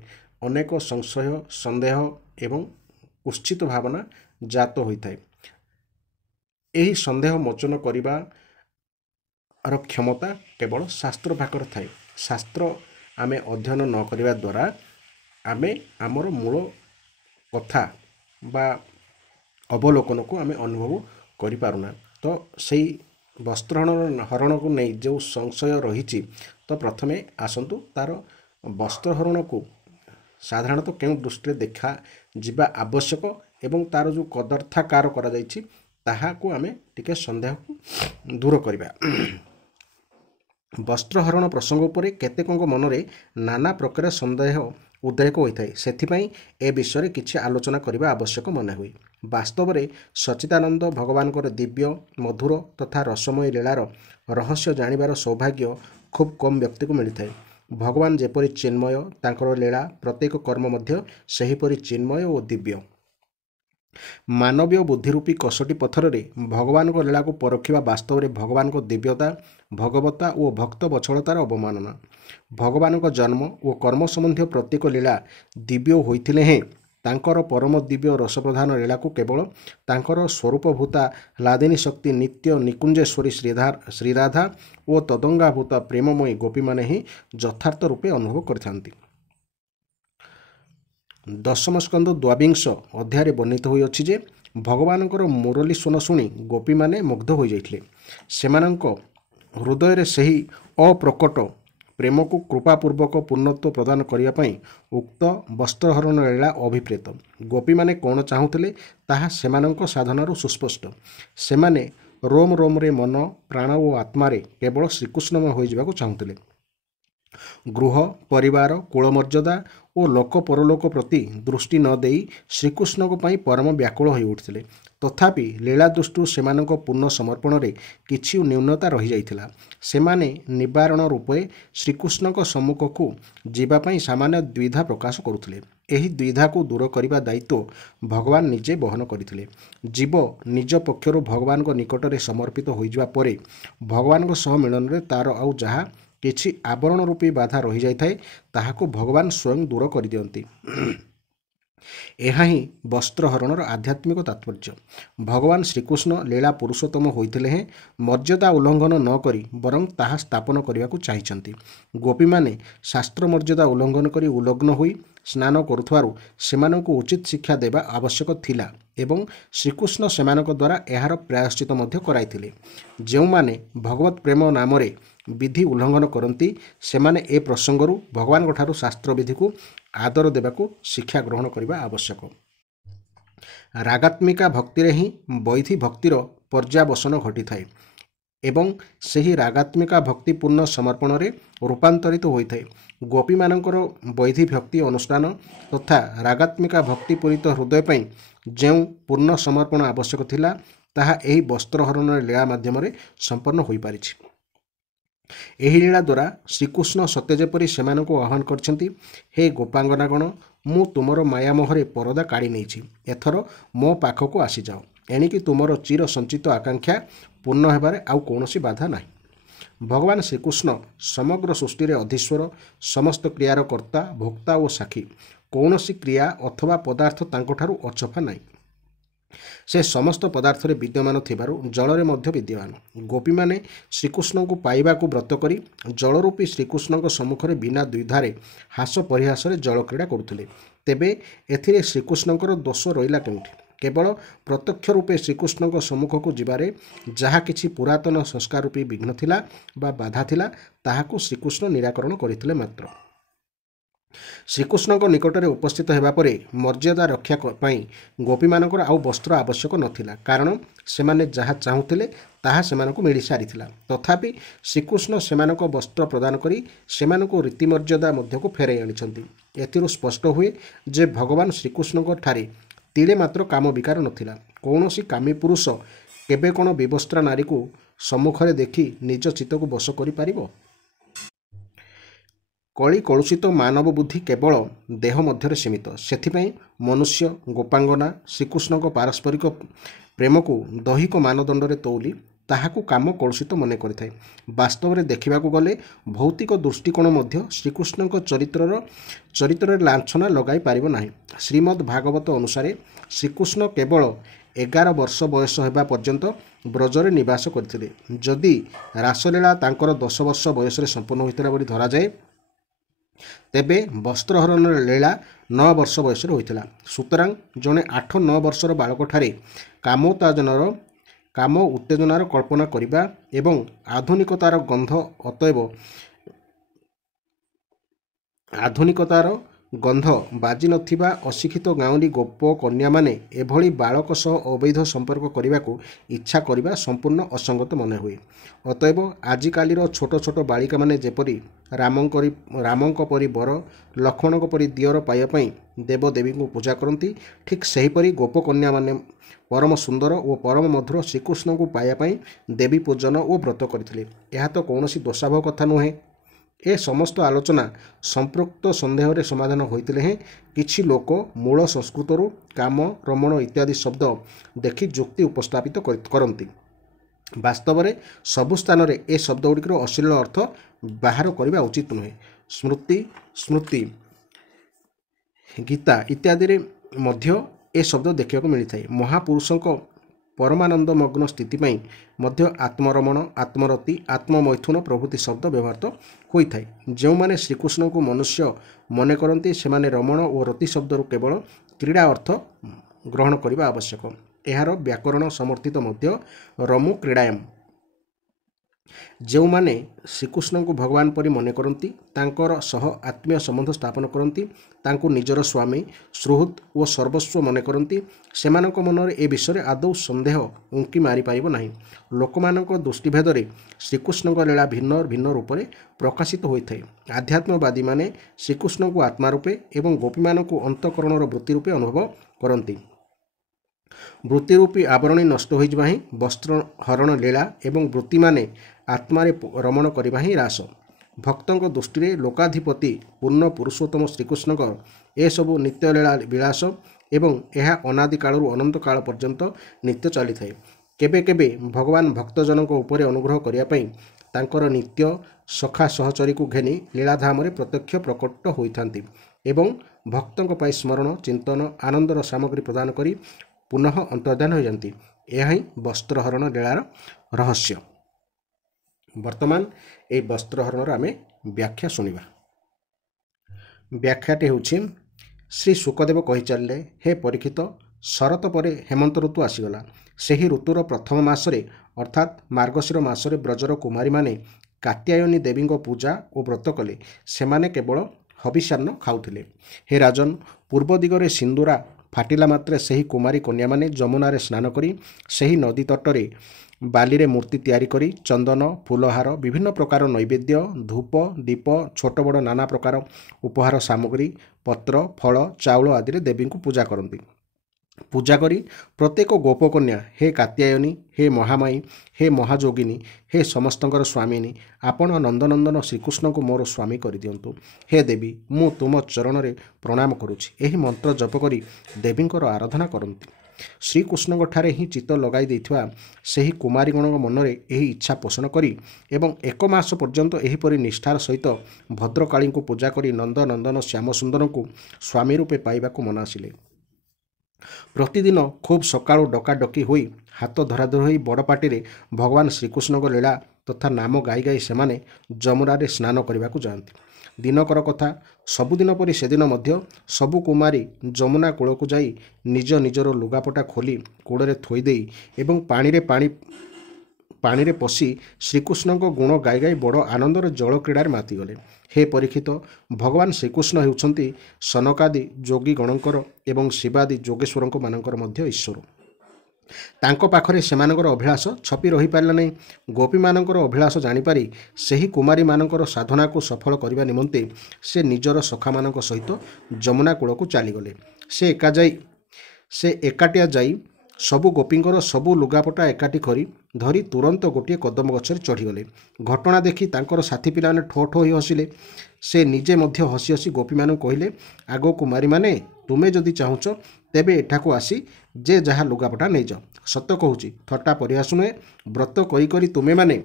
ଅନେକ ସଂଶୟ ସନ୍ଦେହ ଏବଂ କୁତ୍ସିତ ଭାବନା ଜାତ ହୋଇଥାଏ। ଏହି ସନ୍ଦେହ ମୋଚନ କରିବାର କ୍ଷମତା କେବଳ ଶାସ୍ତ୍ର ପାଖରେ ଥାଏ। ଶାସ୍ତ୍ର ଆମେ ଅଧ୍ୟୟନ ନ କରିବା ଦ୍ୱାରା ଆମେ ଆମର ମୂଳ କଥା ବା ଅବଲୋକନକୁ ଆମେ ଅନୁଭବ କରିପାରୁନା। ତ ସେଇ ବସ୍ତ୍ରହରଣକୁ ନେଇ ଯେଉଁ ସଂଶୟ ରହିଛି, ତ ପ୍ରଥମେ ଆସନ୍ତୁ ତାର ବସ୍ତ୍ରହରଣକୁ ସାଧାରଣତଃ କେଉଁ ଦୃଷ୍ଟିରେ ଦେଖାଯିବା ଆବଶ୍ୟକ ଏବଂ ତାର ଯେଉଁ କଦର୍ଥାକାର କରାଯାଇଛି ତାହାକୁ ଆମେ ଟିକେ ସନ୍ଦେହକୁ ଦୂର କରିବା। ବସ୍ତ୍ରହରଣ ପ୍ରସଙ୍ଗ ଉପରେ କେତେକଙ୍କ ମନରେ ନାନା ପ୍ରକାର ସନ୍ଦେହ ଉଦ୍ରେକ ହୋଇଥାଏ। ସେଥିପାଇଁ ଏ ବିଷୟରେ କିଛି ଆଲୋଚନା କରିବା ଆବଶ୍ୟକ ମନେ ହୁଏ। ବାସ୍ତବରେ ସଚ୍ଚିଦାନନ୍ଦ ଭଗବାନଙ୍କର ଦିବ୍ୟ ମଧୁର ତଥା ରସମୟ ଲୀଳାର ରହସ୍ୟ ଜାଣିବାର ସୌଭାଗ୍ୟ ଖୁବ୍ କମ୍ ବ୍ୟକ୍ତିକୁ ମିଳିଥାଏ। ଭଗବାନ ଯେପରି ଚିନ୍ମୟ, ତାଙ୍କର ଲୀଳା ପ୍ରତ୍ୟେକ କର୍ମ ମଧ୍ୟ ସେହିପରି ଚିନ୍ମୟ ଓ ଦିବ୍ୟ। ମାନବୀୟ ବୁଦ୍ଧିରୂପୀ କଷଟି ପଥରରେ ଭଗବାନଙ୍କ ଲୀଳାକୁ ପରଖିବା ବାସ୍ତବରେ ଭଗବାନଙ୍କ ଦିବ୍ୟତା, ଭଗବତା ଓ ଭକ୍ତ ବତ୍ସଳତାର ଅବମାନନା। ଭଗବାନଙ୍କ ଜନ୍ମ ଓ କର୍ମ ସମ୍ବନ୍ଧୀୟ ପ୍ରତ୍ୟେକ ଲୀଳା ଦିବ୍ୟ ହୋଇଥିଲେ ହେଁ ତାଙ୍କର ପରମ ଦିବ୍ୟ ରସପ୍ରଧାନ ଲୀଳାକୁ କେବଳ ତାଙ୍କର ସ୍ୱରୂପଭୂତା ଲାଦିନୀ ଶକ୍ତି ନିତ୍ୟ ନିକୁଞ୍ଜେଶ୍ୱରୀ ଶ୍ରୀରାଧା ଓ ତଦଙ୍ଗାଭୂତା ପ୍ରେମମୟୀ ଗୋପୀମାନେ ହିଁ ଯଥାର୍ଥ ରୂପେ ଅନୁଭବ କରିଥାନ୍ତି। ଦଶମ ସ୍କନ୍ଧ ଦ୍ୱାବିଂଶ ଅଧ୍ୟାୟରେ ବର୍ଣ୍ଣିତ ହୋଇଅଛି ଯେ ଭଗବାନଙ୍କର ମୁରଲୀ ସ୍ୱନ ଶୁଣି ଗୋପୀମାନେ ମୁଗ୍ଧ ହୋଇଯାଇଥିଲେ। ସେମାନଙ୍କ ହୃଦୟରେ ସେହି ଅପ୍ରକଟ ପ୍ରେମକୁ କୃପାପୂର୍ବକ ପୂର୍ଣ୍ଣତ୍ୱ ପ୍ରଦାନ କରିବା ପାଇଁ ଉକ୍ତ ବସ୍ତ୍ରହରଣ ଲୀଳା ଅଭିପ୍ରେତ। ଗୋପୀମାନେ କ'ଣ ଚାହୁଁଥିଲେ ତାହା ସେମାନଙ୍କ ସାଧନାରୁ ସୁସ୍ପଷ୍ଟ। ସେମାନେ ରୋମ ରୋମରେ ମନ, ପ୍ରାଣ ଓ ଆତ୍ମାରେ କେବଳ ଶ୍ରୀକୃଷ୍ଣମୟ ହୋଇଯିବାକୁ ଚାହୁଁଥିଲେ। ଗୃହ, ପରିବାର, କୁଳମର୍ଯ୍ୟାଦା ଓ ଓ ଲୋକ ପରଲୋକ ପ୍ରତି ଦୃଷ୍ଟି ନ ଦେଇ ଶ୍ରୀକୃଷ୍ଣଙ୍କ ପାଇଁ ପରମ ବ୍ୟାକୁଳ ହୋଇ ଉଠିଥିଲେ। ତଥାପି ଲୀଳା ଦୃଷ୍ଟିରୁ ସେମାନଙ୍କ ପୂର୍ଣ୍ଣ ସମର୍ପଣରେ କିଛି ନ୍ୟୁନତା ରହିଯାଇଥିଲା। ସେମାନେ ନିବାରଣ ରୂପେ ଶ୍ରୀକୃଷ୍ଣଙ୍କ ସମ୍ମୁଖକୁ ଯିବା ପାଇଁ ସାମାନ୍ୟ ଦ୍ୱିଧା ପ୍ରକାଶ କରୁଥିଲେ। ଏହି ଦ୍ୱିଧାକୁ ଦୂର କରିବା ଦାୟିତ୍ୱ ଭଗବାନ ନିଜେ ବହନ କରିଥିଲେ। ଜୀବ ନିଜ ପକ୍ଷରୁ ଭଗବାନଙ୍କ ନିକଟରେ ସମର୍ପିତ ହୋଇଯିବା ପରେ ଭଗବାନଙ୍କ ସହ ମିଳନରେ ତା'ର ଆଉ ଯାହା କିଛି ଆବରଣ ରୂପୀ ବାଧା ରହିଯାଇଥାଏ ତାହାକୁ ଭଗବାନ ସ୍ୱୟଂ ଦୂର କରିଦିଅନ୍ତି। ଏହା ହିଁ ବସ୍ତ୍ରହରଣର ଆଧ୍ୟାତ୍ମିକ ତାତ୍ପର୍ଯ୍ୟ। ଭଗବାନ ଶ୍ରୀକୃଷ୍ଣ ଲୀଳା ପୁରୁଷୋତ୍ତମ ହୋଇଥିଲେ ହେଁ ମର୍ଯ୍ୟାଦା ଉଲ୍ଲଙ୍ଘନ ନ କରି ବରଂ ତାହା ସ୍ଥାପନ କରିବାକୁ ଚାହିଁଛନ୍ତି। ଗୋପୀମାନେ ଶାସ୍ତ୍ର ମର୍ଯ୍ୟାଦା ଉଲ୍ଲଙ୍ଘନ କରି ଉଲଗ୍ନ ହୋଇ ସ୍ନାନ କରୁଥିବାରୁ ସେମାନଙ୍କୁ ଉଚିତ ଶିକ୍ଷା ଦେବା ଆବଶ୍ୟକ ଥିଲା ଏବଂ ଶ୍ରୀକୃଷ୍ଣ ସେମାନଙ୍କ ଦ୍ୱାରା ଏହାର ପ୍ରାୟଶ୍ଚିତ ମଧ୍ୟ କରାଇଥିଲେ। ଯେଉଁମାନେ ଭଗବତ ପ୍ରେମ ନାମରେ ବିଧି ଉଲ୍ଲଙ୍ଘନ କରନ୍ତି ସେମାନେ ଏ ପ୍ରସଙ୍ଗରୁ ଭଗବାନଙ୍କଠାରୁ ଶାସ୍ତ୍ରବିଧିକୁ ଆଦର ଦେବାକୁ ଶିକ୍ଷା ଗ୍ରହଣ କରିବା ଆବଶ୍ୟକ। ରାଗାତ୍ମିକା ଭକ୍ତିରେ ହିଁ ବୈଧି ଭକ୍ତିର ପର୍ଯ୍ୟାବସନ ଘଟିଥାଏ ଏବଂ ସେହି ରାଗାତ୍ମିକା ଭକ୍ତିପୂର୍ଣ୍ଣ ସମର୍ପଣରେ ରୂପାନ୍ତରିତ ହୋଇଥାଏ। ଗୋପୀମାନଙ୍କର ବୈଧି ଭକ୍ତି ଅନୁଷ୍ଠାନ ତଥା ରାଗାତ୍ମିକା ଭକ୍ତିପୂରିତ ହୃଦୟ ପାଇଁ ଯେଉଁ ପୂର୍ଣ୍ଣ ସମର୍ପଣ ଆବଶ୍ୟକ ଥିଲା ତାହା ଏହି ବସ୍ତ୍ରହରଣର ଲୀଳା ମାଧ୍ୟମରେ ସମ୍ପନ୍ନ ହୋଇପାରିଛି। ଏହି ଲୀଳା ଦ୍ୱାରା ଶ୍ରୀକୃଷ୍ଣ ସତେ ଯେପରି ସେମାନଙ୍କୁ ଆହ୍ୱାନ କରିଛନ୍ତି, ହେ ଗୋପାଙ୍ଗନାଗଣ, ମୁଁ ତୁମର ମାୟାମୋହରେ ପରଦା କାଢ଼ି ନେଇଛି। ଏଥର ମୋ ପାଖକୁ ଆସିଯାଅ। ଏଣିକି ତୁମର ଚିର ସଞ୍ଚିତ ଆକାଂକ୍ଷା ପୂର୍ଣ୍ଣ ହେବାରେ ଆଉ କୌଣସି ବାଧା ନାହିଁ। ଭଗବାନ ଶ୍ରୀକୃଷ୍ଣ ସମଗ୍ର ସୃଷ୍ଟିରେ ଅଧୀଶ୍ୱର, ସମସ୍ତ କ୍ରିୟାର କର୍ତ୍ତା, ଭୋକ୍ତା ଓ ସାକ୍ଷୀ। କୌଣସି କ୍ରିୟା ଅଥବା ପଦାର୍ଥ ତାଙ୍କଠାରୁ ଅଛପା ନାହିଁ। ସେ ସମସ୍ତ ପଦାର୍ଥରେ ବିଦ୍ୟମାନ ଥିବାରୁ ଜଳରେ ମଧ୍ୟ ବିଦ୍ୟମାନ। ଗୋପୀମାନେ ଶ୍ରୀକୃଷ୍ଣଙ୍କୁ ପାଇବାକୁ ବ୍ରତ କରି ଜଳରୂପୀ ଶ୍ରୀକୃଷ୍ଣଙ୍କ ସମ୍ମୁଖରେ ବିନା ଦ୍ୱିଧାରେ ହାସ ପରିହାସରେ ଜଳକ୍ରୀଡ଼ା କରୁଥିଲେ। ତେବେ ଏଥିରେ ଶ୍ରୀକୃଷ୍ଣଙ୍କର ଦୋଷ ରହିଲା କେଉଁଠି? କେବଳ ପ୍ରତ୍ୟକ୍ଷ ରୂପେ ଶ୍ରୀକୃଷ୍ଣଙ୍କ ସମ୍ମୁଖକୁ ଯିବାରେ ଯାହା କିଛି ପୁରାତନ ସଂସ୍କାର ରୂପୀ ବିଘ୍ନ ଥିଲା ବା ବାଧା ଥିଲା ତାହାକୁ ଶ୍ରୀକୃଷ୍ଣ ନିରାକରଣ କରିଥିଲେ ମାତ୍ର। ଶ୍ରୀକୃଷ୍ଣଙ୍କ ନିକଟରେ ଉପସ୍ଥିତ ହେବା ପରେ ମର୍ଯ୍ୟାଦା ରକ୍ଷା ପାଇଁ ଗୋପୀମାନଙ୍କର ଆଉ ବସ୍ତ୍ର ଆବଶ୍ୟକ ନଥିଲା, କାରଣ ସେମାନେ ଯାହା ଚାହୁଁଥିଲେ ତାହା ସେମାନଙ୍କୁ ମିଳିସାରିଥିଲା। ତଥାପି ଶ୍ରୀକୃଷ୍ଣ ସେମାନଙ୍କ ବସ୍ତ୍ର ପ୍ରଦାନ କରି ସେମାନଙ୍କୁ ରୀତିମର୍ଯ୍ୟାଦା ମଧ୍ୟକୁ ଫେରାଇ ଆଣିଛନ୍ତି। ଏଥିରୁ ସ୍ପଷ୍ଟ ହୁଏ ଯେ ଭଗବାନ ଶ୍ରୀକୃଷ୍ଣଙ୍କ ଠାରେ ତିଳେ ମାତ୍ର କାମ ବିକାର ନଥିଲା। କୌଣସି କାମୀ ପୁରୁଷ କେବେ କ'ଣ ବିବସ୍ତ୍ରା ନାରୀକୁ ସମ୍ମୁଖରେ ଦେଖି ନିଜ ଚିତ୍ତକୁ ବଶ କରିପାରିବ? କଳି କଳୁଷିତ ମାନବ ବୁଦ୍ଧି କେବଳ ଦେହ ମଧ୍ୟରେ ସୀମିତ। ସେଥିପାଇଁ ମନୁଷ୍ୟ ଗୋପାଙ୍ଗନା ଶ୍ରୀକୃଷ୍ଣଙ୍କ ପାରସ୍ପରିକ ପ୍ରେମକୁ ଦୈହିକ ମାନଦଣ୍ଡରେ ତଉଲି ତାହାକୁ କାମ କଳୁଷିତ ମନେ କରିଥାଏ। ବାସ୍ତବରେ ଦେଖିବାକୁ ଗଲେ ଭୌତିକ ଦୃଷ୍ଟିକୋଣ ମଧ୍ୟ ଶ୍ରୀକୃଷ୍ଣଙ୍କ ଚରିତ୍ରରେ ଲାଞ୍ଛନା ଲଗାଇ ପାରିବ ନାହିଁ। ଶ୍ରୀମଦ୍ ଭାଗବତ ଅନୁସାରେ ଶ୍ରୀକୃଷ୍ଣ କେବଳ 11 ବର୍ଷ ବୟସ ହେବା ପର୍ଯ୍ୟନ୍ତ ବ୍ରଜରେ ନିବାସ କରିଥିଲେ। ଯଦି ରାସଲୀଳା ତାଙ୍କର 10 ବର୍ଷ ବୟସରେ ସମ୍ପନ୍ନ ହୋଇଥିଲା ବୋଲି ଧରାଯାଏ ତେବେ ବସ୍ତ୍ରହରଣର ଲୀଳା 9 ବର୍ଷ ବୟସରେ ହୋଇଥିଲା। ସୁତରାଂ ଜଣେ 8-9 ବର୍ଷର ବାଳକଠାରେ କାମ ଉତ୍ତେଜନାର କଳ୍ପନା କରିବା ଏବଂ ଆଧୁନିକତାର ଗନ୍ଧ ବାଜି ନଥିବା ଅଶିକ୍ଷିତ ଗାଉଁଲି ଗୋପ କନ୍ୟାମାନେ ଏଭଳି ବାଳକ ସହ ଅବୈଧ ସମ୍ପର୍କ କରିବାକୁ ଇଚ୍ଛା କରିବା ସମ୍ପୂର୍ଣ୍ଣ ଅସଙ୍ଗତ ମନେ ହୁଏ। ଅତଏବ ଆଜିକାଲିର ଛୋଟ ଛୋଟ ବାଳିକାମାନେ ଯେପରି ରାମଙ୍କ ପରି ବର, ଲକ୍ଷ୍ମଣଙ୍କ ପରି ଦିଅର ପାଇବା ପାଇଁ ଦେବଦେବୀଙ୍କୁ ପୂଜା କରନ୍ତି, ଠିକ୍ ସେହିପରି ଗୋପକନ୍ୟାମାନେ ପରମ ସୁନ୍ଦର ଓ ପରମ ମଧୁର ଶ୍ରୀକୃଷ୍ଣଙ୍କୁ ପାଇବା ପାଇଁ ଦେବୀ ପୂଜନ ଓ ବ୍ରତ କରିଥିଲେ। ଏହା ତ କୌଣସି ଦୋଷାବହ କଥା ନୁହେଁ। ଏ ସମସ୍ତ ଆଲୋଚନା ସମ୍ପୃକ୍ତ ସନ୍ଦେହରେ ସମାଧାନ ହୋଇଥିଲେ ହେଁ କିଛି ଲୋକ ମୂଳ ସଂସ୍କୃତରୁ କାମ, ରମଣ ଇତ୍ୟାଦି ଶବ୍ଦ ଦେଖି ଯୁକ୍ତି ଉପସ୍ଥାପିତ କରନ୍ତି। ବାସ୍ତବରେ ସବୁ ସ୍ଥାନରେ ଏ ଶବ୍ଦଗୁଡ଼ିକର ଅଶ୍ଳୀଳ ଅର୍ଥ ବାହାର କରିବା ଉଚିତ ନୁହେଁ। ସ୍ମୃତି, ଗୀତା ଇତ୍ୟାଦିରେ ମଧ୍ୟ ଏ ଶବ୍ଦ ଦେଖିବାକୁ ମିଳିଥାଏ। ମହାପୁରୁଷଙ୍କ ପରମାନନ୍ଦମଗ୍ନ ସ୍ଥିତି ପାଇଁ ମଧ୍ୟ ଆତ୍ମରମଣ, ଆତ୍ମରତି, ଆତ୍ମମୈଥୁନ ପ୍ରଭୃତି ଶବ୍ଦ ବ୍ୟବହୃତ ହୋଇଥାଏ। ଯେଉଁମାନେ ଶ୍ରୀକୃଷ୍ଣଙ୍କୁ ମନୁଷ୍ୟ ମନେ କରନ୍ତି ସେମାନେ ରମଣ ଓ ରତି ଶବ୍ଦରୁ କେବଳ କ୍ରୀଡ଼ା ଅର୍ଥ ଗ୍ରହଣ କରିବା ଆବଶ୍ୟକ। ଏହାର ବ୍ୟାକରଣ ସମର୍ଥିତ ମଧ୍ୟ ରମୁ କ୍ରୀଡ଼ାୟମ୍। ଯେଉଁମାନେ ଶ୍ରୀକୃଷ୍ଣଙ୍କୁ ଭଗବାନ ପରି ମନେ କରନ୍ତି, ତାଙ୍କର ସହ ଆତ୍ମୀୟ ସମ୍ବନ୍ଧ ସ୍ଥାପନ କରନ୍ତି, ତାଙ୍କୁ ନିଜର ସ୍ୱାମୀ, ସୁହୃଦ ଓ ସର୍ବସ୍ୱ ମନେ କରନ୍ତି, ସେମାନଙ୍କ ମନରେ ଏ ବିଷୟରେ ଆଦୌ ସନ୍ଦେହ ଉଙ୍କି ମାରିପାରିବ ନାହିଁ। ଲୋକମାନଙ୍କ ଦୃଷ୍ଟିଭେଦରେ ଶ୍ରୀକୃଷ୍ଣଙ୍କ ଲୀଳା ଭିନ୍ନ ଭିନ୍ନ ରୂପରେ ପ୍ରକାଶିତ ହୋଇଥାଏ। ଆଧ୍ୟାତ୍ମବାଦୀମାନେ ଶ୍ରୀକୃଷ୍ଣଙ୍କୁ ଆତ୍ମା ରୂପେ ଏବଂ ଗୋପୀମାନଙ୍କୁ ଅନ୍ତଃକରଣର ବୃତ୍ତି ରୂପେ ଅନୁଭବ କରନ୍ତି। ବୃତ୍ତିରୂପୀ ଆବରଣୀ ନଷ୍ଟ ହୋଇଯିବା ହିଁ ବସ୍ତ୍ର ହରଣ ଲୀଳା ଏବଂ ବୃତ୍ତିମାନେ ଆତ୍ମାରେ ରମଣ କରିବା ହିଁ ରାସ। ଭକ୍ତଙ୍କ ଦୃଷ୍ଟିରେ ଲୋକାଧିପତି ପୂର୍ଣ୍ଣ ପୁରୁଷୋତ୍ତମ ଶ୍ରୀକୃଷ୍ଣଙ୍କ ଏସବୁ ନିତ୍ୟଲୀଳା ବିଳାସ ଏବଂ ଏହା ଅନାଦି କାଳରୁ ଅନନ୍ତ କାଳ ପର୍ଯ୍ୟନ୍ତ ନିତ୍ୟ ଚାଲିଥାଏ। କେବେ କେବେ ଭଗବାନ ଭକ୍ତଜନଙ୍କ ଉପରେ ଅନୁଗ୍ରହ କରିବା ପାଇଁ ତାଙ୍କର ନିତ୍ୟ ସଖା ସହଚରୀକୁ ଘେନି ଲୀଳାଧାମରେ ପ୍ରତ୍ୟକ୍ଷ ପ୍ରକଟ ହୋଇଥାନ୍ତି ଏବଂ ଭକ୍ତଙ୍କ ପାଇଁ ସ୍ମରଣ, ଚିନ୍ତନ, ଆନନ୍ଦର ସାମଗ୍ରୀ ପ୍ରଦାନ କରି ପୁନଃ ଅନ୍ତର୍ଧାନ ହୋଇଯାନ୍ତି। ଏହା ହିଁ ବସ୍ତ୍ରହରଣ ଲୀଳାର ରହସ୍ୟ। ବର୍ତ୍ତମାନ ଏହି ବସ୍ତ୍ରହରଣର ଆମେ ବ୍ୟାଖ୍ୟା ଶୁଣିବା। ବ୍ୟାଖ୍ୟାଟି ହେଉଛି, ଶ୍ରୀ ଶୁକଦେବ କହିଚାଲିଲେ, ହେ ପରୀକ୍ଷିତ, ଶରତ ପରେ ହେମନ୍ତ ଋତୁ ଆସିଗଲା। ସେହି ଋତୁର ପ୍ରଥମ ମାସରେ ଅର୍ଥାତ୍ ମାର୍ଗଶିର ମାସରେ ବ୍ରଜର କୁମାରୀମାନେ କାତ୍ୟାୟନୀ ଦେବୀଙ୍କ ପୂଜା ଓ ବ୍ରତ କଲେ। ସେମାନେ କେବଳ ହବିଷ୍ୟାନ୍ନ ଖାଉଥିଲେ। ହେ ରାଜନ୍, ପୂର୍ବ ଦିଗରେ ସିନ୍ଦୁରା ଫାଟିଲା ମାତ୍ରେ ସେହି କୁମାରୀ କନ୍ୟାମାନେ ଯମୁନାରେ ସ୍ନାନ କରି ସେହି ନଦୀ ତଟରେ ବାଲିରେ ମୂର୍ତ୍ତି ତିଆରି କରି ଚନ୍ଦନ, ଫୁଲହାର, ବିଭିନ୍ନ ପ୍ରକାର ନୈବେଦ୍ୟ, ଧୂପ, ଦୀପ, ଛୋଟ ବଡ଼ ନାନା ପ୍ରକାର ଉପହାର ସାମଗ୍ରୀ, ପତ୍ର, ଫଳ, ଚାଉଳ ଆଦିରେ ଦେବୀଙ୍କୁ ପୂଜା କରନ୍ତି। ପୂଜା କରି ପ୍ରତ୍ୟେକ ଗୋପକନ୍ୟା, ହେ କାତ୍ୟାୟନୀ, ହେ ମହାମାୟୀ, ହେ ମହାଯୋଗିନୀ, ହେ ସମସ୍ତଙ୍କର ସ୍ୱାମିନୀ, ଆପଣ ନନ୍ଦନନ୍ଦନ ଶ୍ରୀକୃଷ୍ଣଙ୍କୁ ମୋର ସ୍ୱାମୀ କରିଦିଅନ୍ତୁ। ହେ ଦେବୀ, ମୁଁ ତୁମ ଚରଣରେ ପ୍ରଣାମ କରୁଛି। ଏହି ମନ୍ତ୍ର ଜପ କରି ଦେବୀଙ୍କର ଆରାଧନା କରନ୍ତି। ଶ୍ରୀକୃଷ୍ଣଙ୍କଠାରେ ହିଁ ଚିତ୍ତ ଲଗାଇ ଦେଇଥିବା ସେହି କୁମାରୀଗଣଙ୍କ ମନରେ ଏହି ଇଚ୍ଛା ପୋଷଣ କରି ଏବଂ 1 ମାସ ପର୍ଯ୍ୟନ୍ତ ଏହିପରି ନିଷ୍ଠାର ସହିତ ଭଦ୍ରକାଳୀଙ୍କୁ ପୂଜା କରି ନନ୍ଦନନ୍ଦନ ଶ୍ୟାମସୁନ୍ଦରଙ୍କୁ ସ୍ୱାମୀ ରୂପେ ପାଇବାକୁ ମନାସିଲେ। ପ୍ରତିଦିନ ଖୁବ୍ ସକାଳୁ ଡକାଡକି ହୋଇ ହାତ ଧରାଧରି ହୋଇ ବଡ଼ ପାଟିରେ ଭଗବାନ ଶ୍ରୀକୃଷ୍ଣଙ୍କ ଲୀଳା ତଥା ନାମ ଗାଇ ଗାଇ ସେମାନେ ଯମୁନାରେ ସ୍ନାନ କରିବାକୁ ଯାଆନ୍ତି। ଦିନକର କଥା, ସବୁଦିନ ପରି ସେଦିନ ମଧ୍ୟ ସବୁ କୁମାରୀ ଯମୁନା କୂଳକୁ ଯାଇ ନିଜ ନିଜର ଲୁଗାପଟା ଖୋଲି କୂଳରେ ଥୋଇଦେଇ ଏବଂ ପାଣିରେ ପଶି ଶ୍ରୀକୃଷ୍ଣଙ୍କ ଗୁଣ ଗାଇ ଗାଇ ବଡ଼ ଆନନ୍ଦର ଜଳ କ୍ରୀଡ଼ାରେ ମାତିଗଲେ। ହେ ପରୀକ୍ଷିତ, ଭଗବାନ ଶ୍ରୀକୃଷ୍ଣ ହେଉଛନ୍ତି ସନକାଦି ଯୋଗୀଗଣଙ୍କର ଏବଂ ଶିବାଦି ଯୋଗେଶ୍ୱରଙ୍କ ମାନଙ୍କର ମଧ୍ୟ ଈଶ୍ୱର। ତାଙ୍କ ପାଖରେ ସେମାନଙ୍କର ଅଭିଳାଷ ଛପି ରହିପାରିଲା ନାହିଁ। ଗୋପୀମାନଙ୍କର ଅଭିଳାଷ ଜାଣିପାରି ସେହି କୁମାରୀମାନଙ୍କର ସାଧନାକୁ ସଫଳ କରିବା ନିମନ୍ତେ ସେ ନିଜର ସଖାମାନଙ୍କ ସହିତ ଯମୁନା କୂଳକୁ ଚାଲିଗଲେ। ସେ ଏକାଟିଆ ଯାଇ ସବୁ ଗୋପୀଙ୍କର ସବୁ ଲୁଗାପଟା ଏକାଠି କରି ଧରି ତୁରନ୍ତ ଗୋଟିଏ କଦମ୍ବ ଗଛରେ ଚଢ଼ିଗଲେ। ଘଟଣା ଦେଖି ତାଙ୍କର ସାଥୀ ପିଲାମାନେ ଠୋ ଠୋ ହୋଇ ହସିଲେ। ସେ ନିଜେ ମଧ୍ୟ ହସି ହସି ଗୋପୀମାନଙ୍କୁ କହିଲେ, ଆଗ କୁମାରୀମାନେ, ତୁମେ ଯଦି ଚାହୁଁଛ ତେବେ ଏଠାକୁ ଆସି ଯେ ଯାହା ଲୁଗାପଟା ନେଇଯାଅ। ସତ କହୁଛି, ଥଟ୍ଟା ପରିହାସ ନୁହେଁ। ବ୍ରତ କରି କରି ତୁମେମାନେ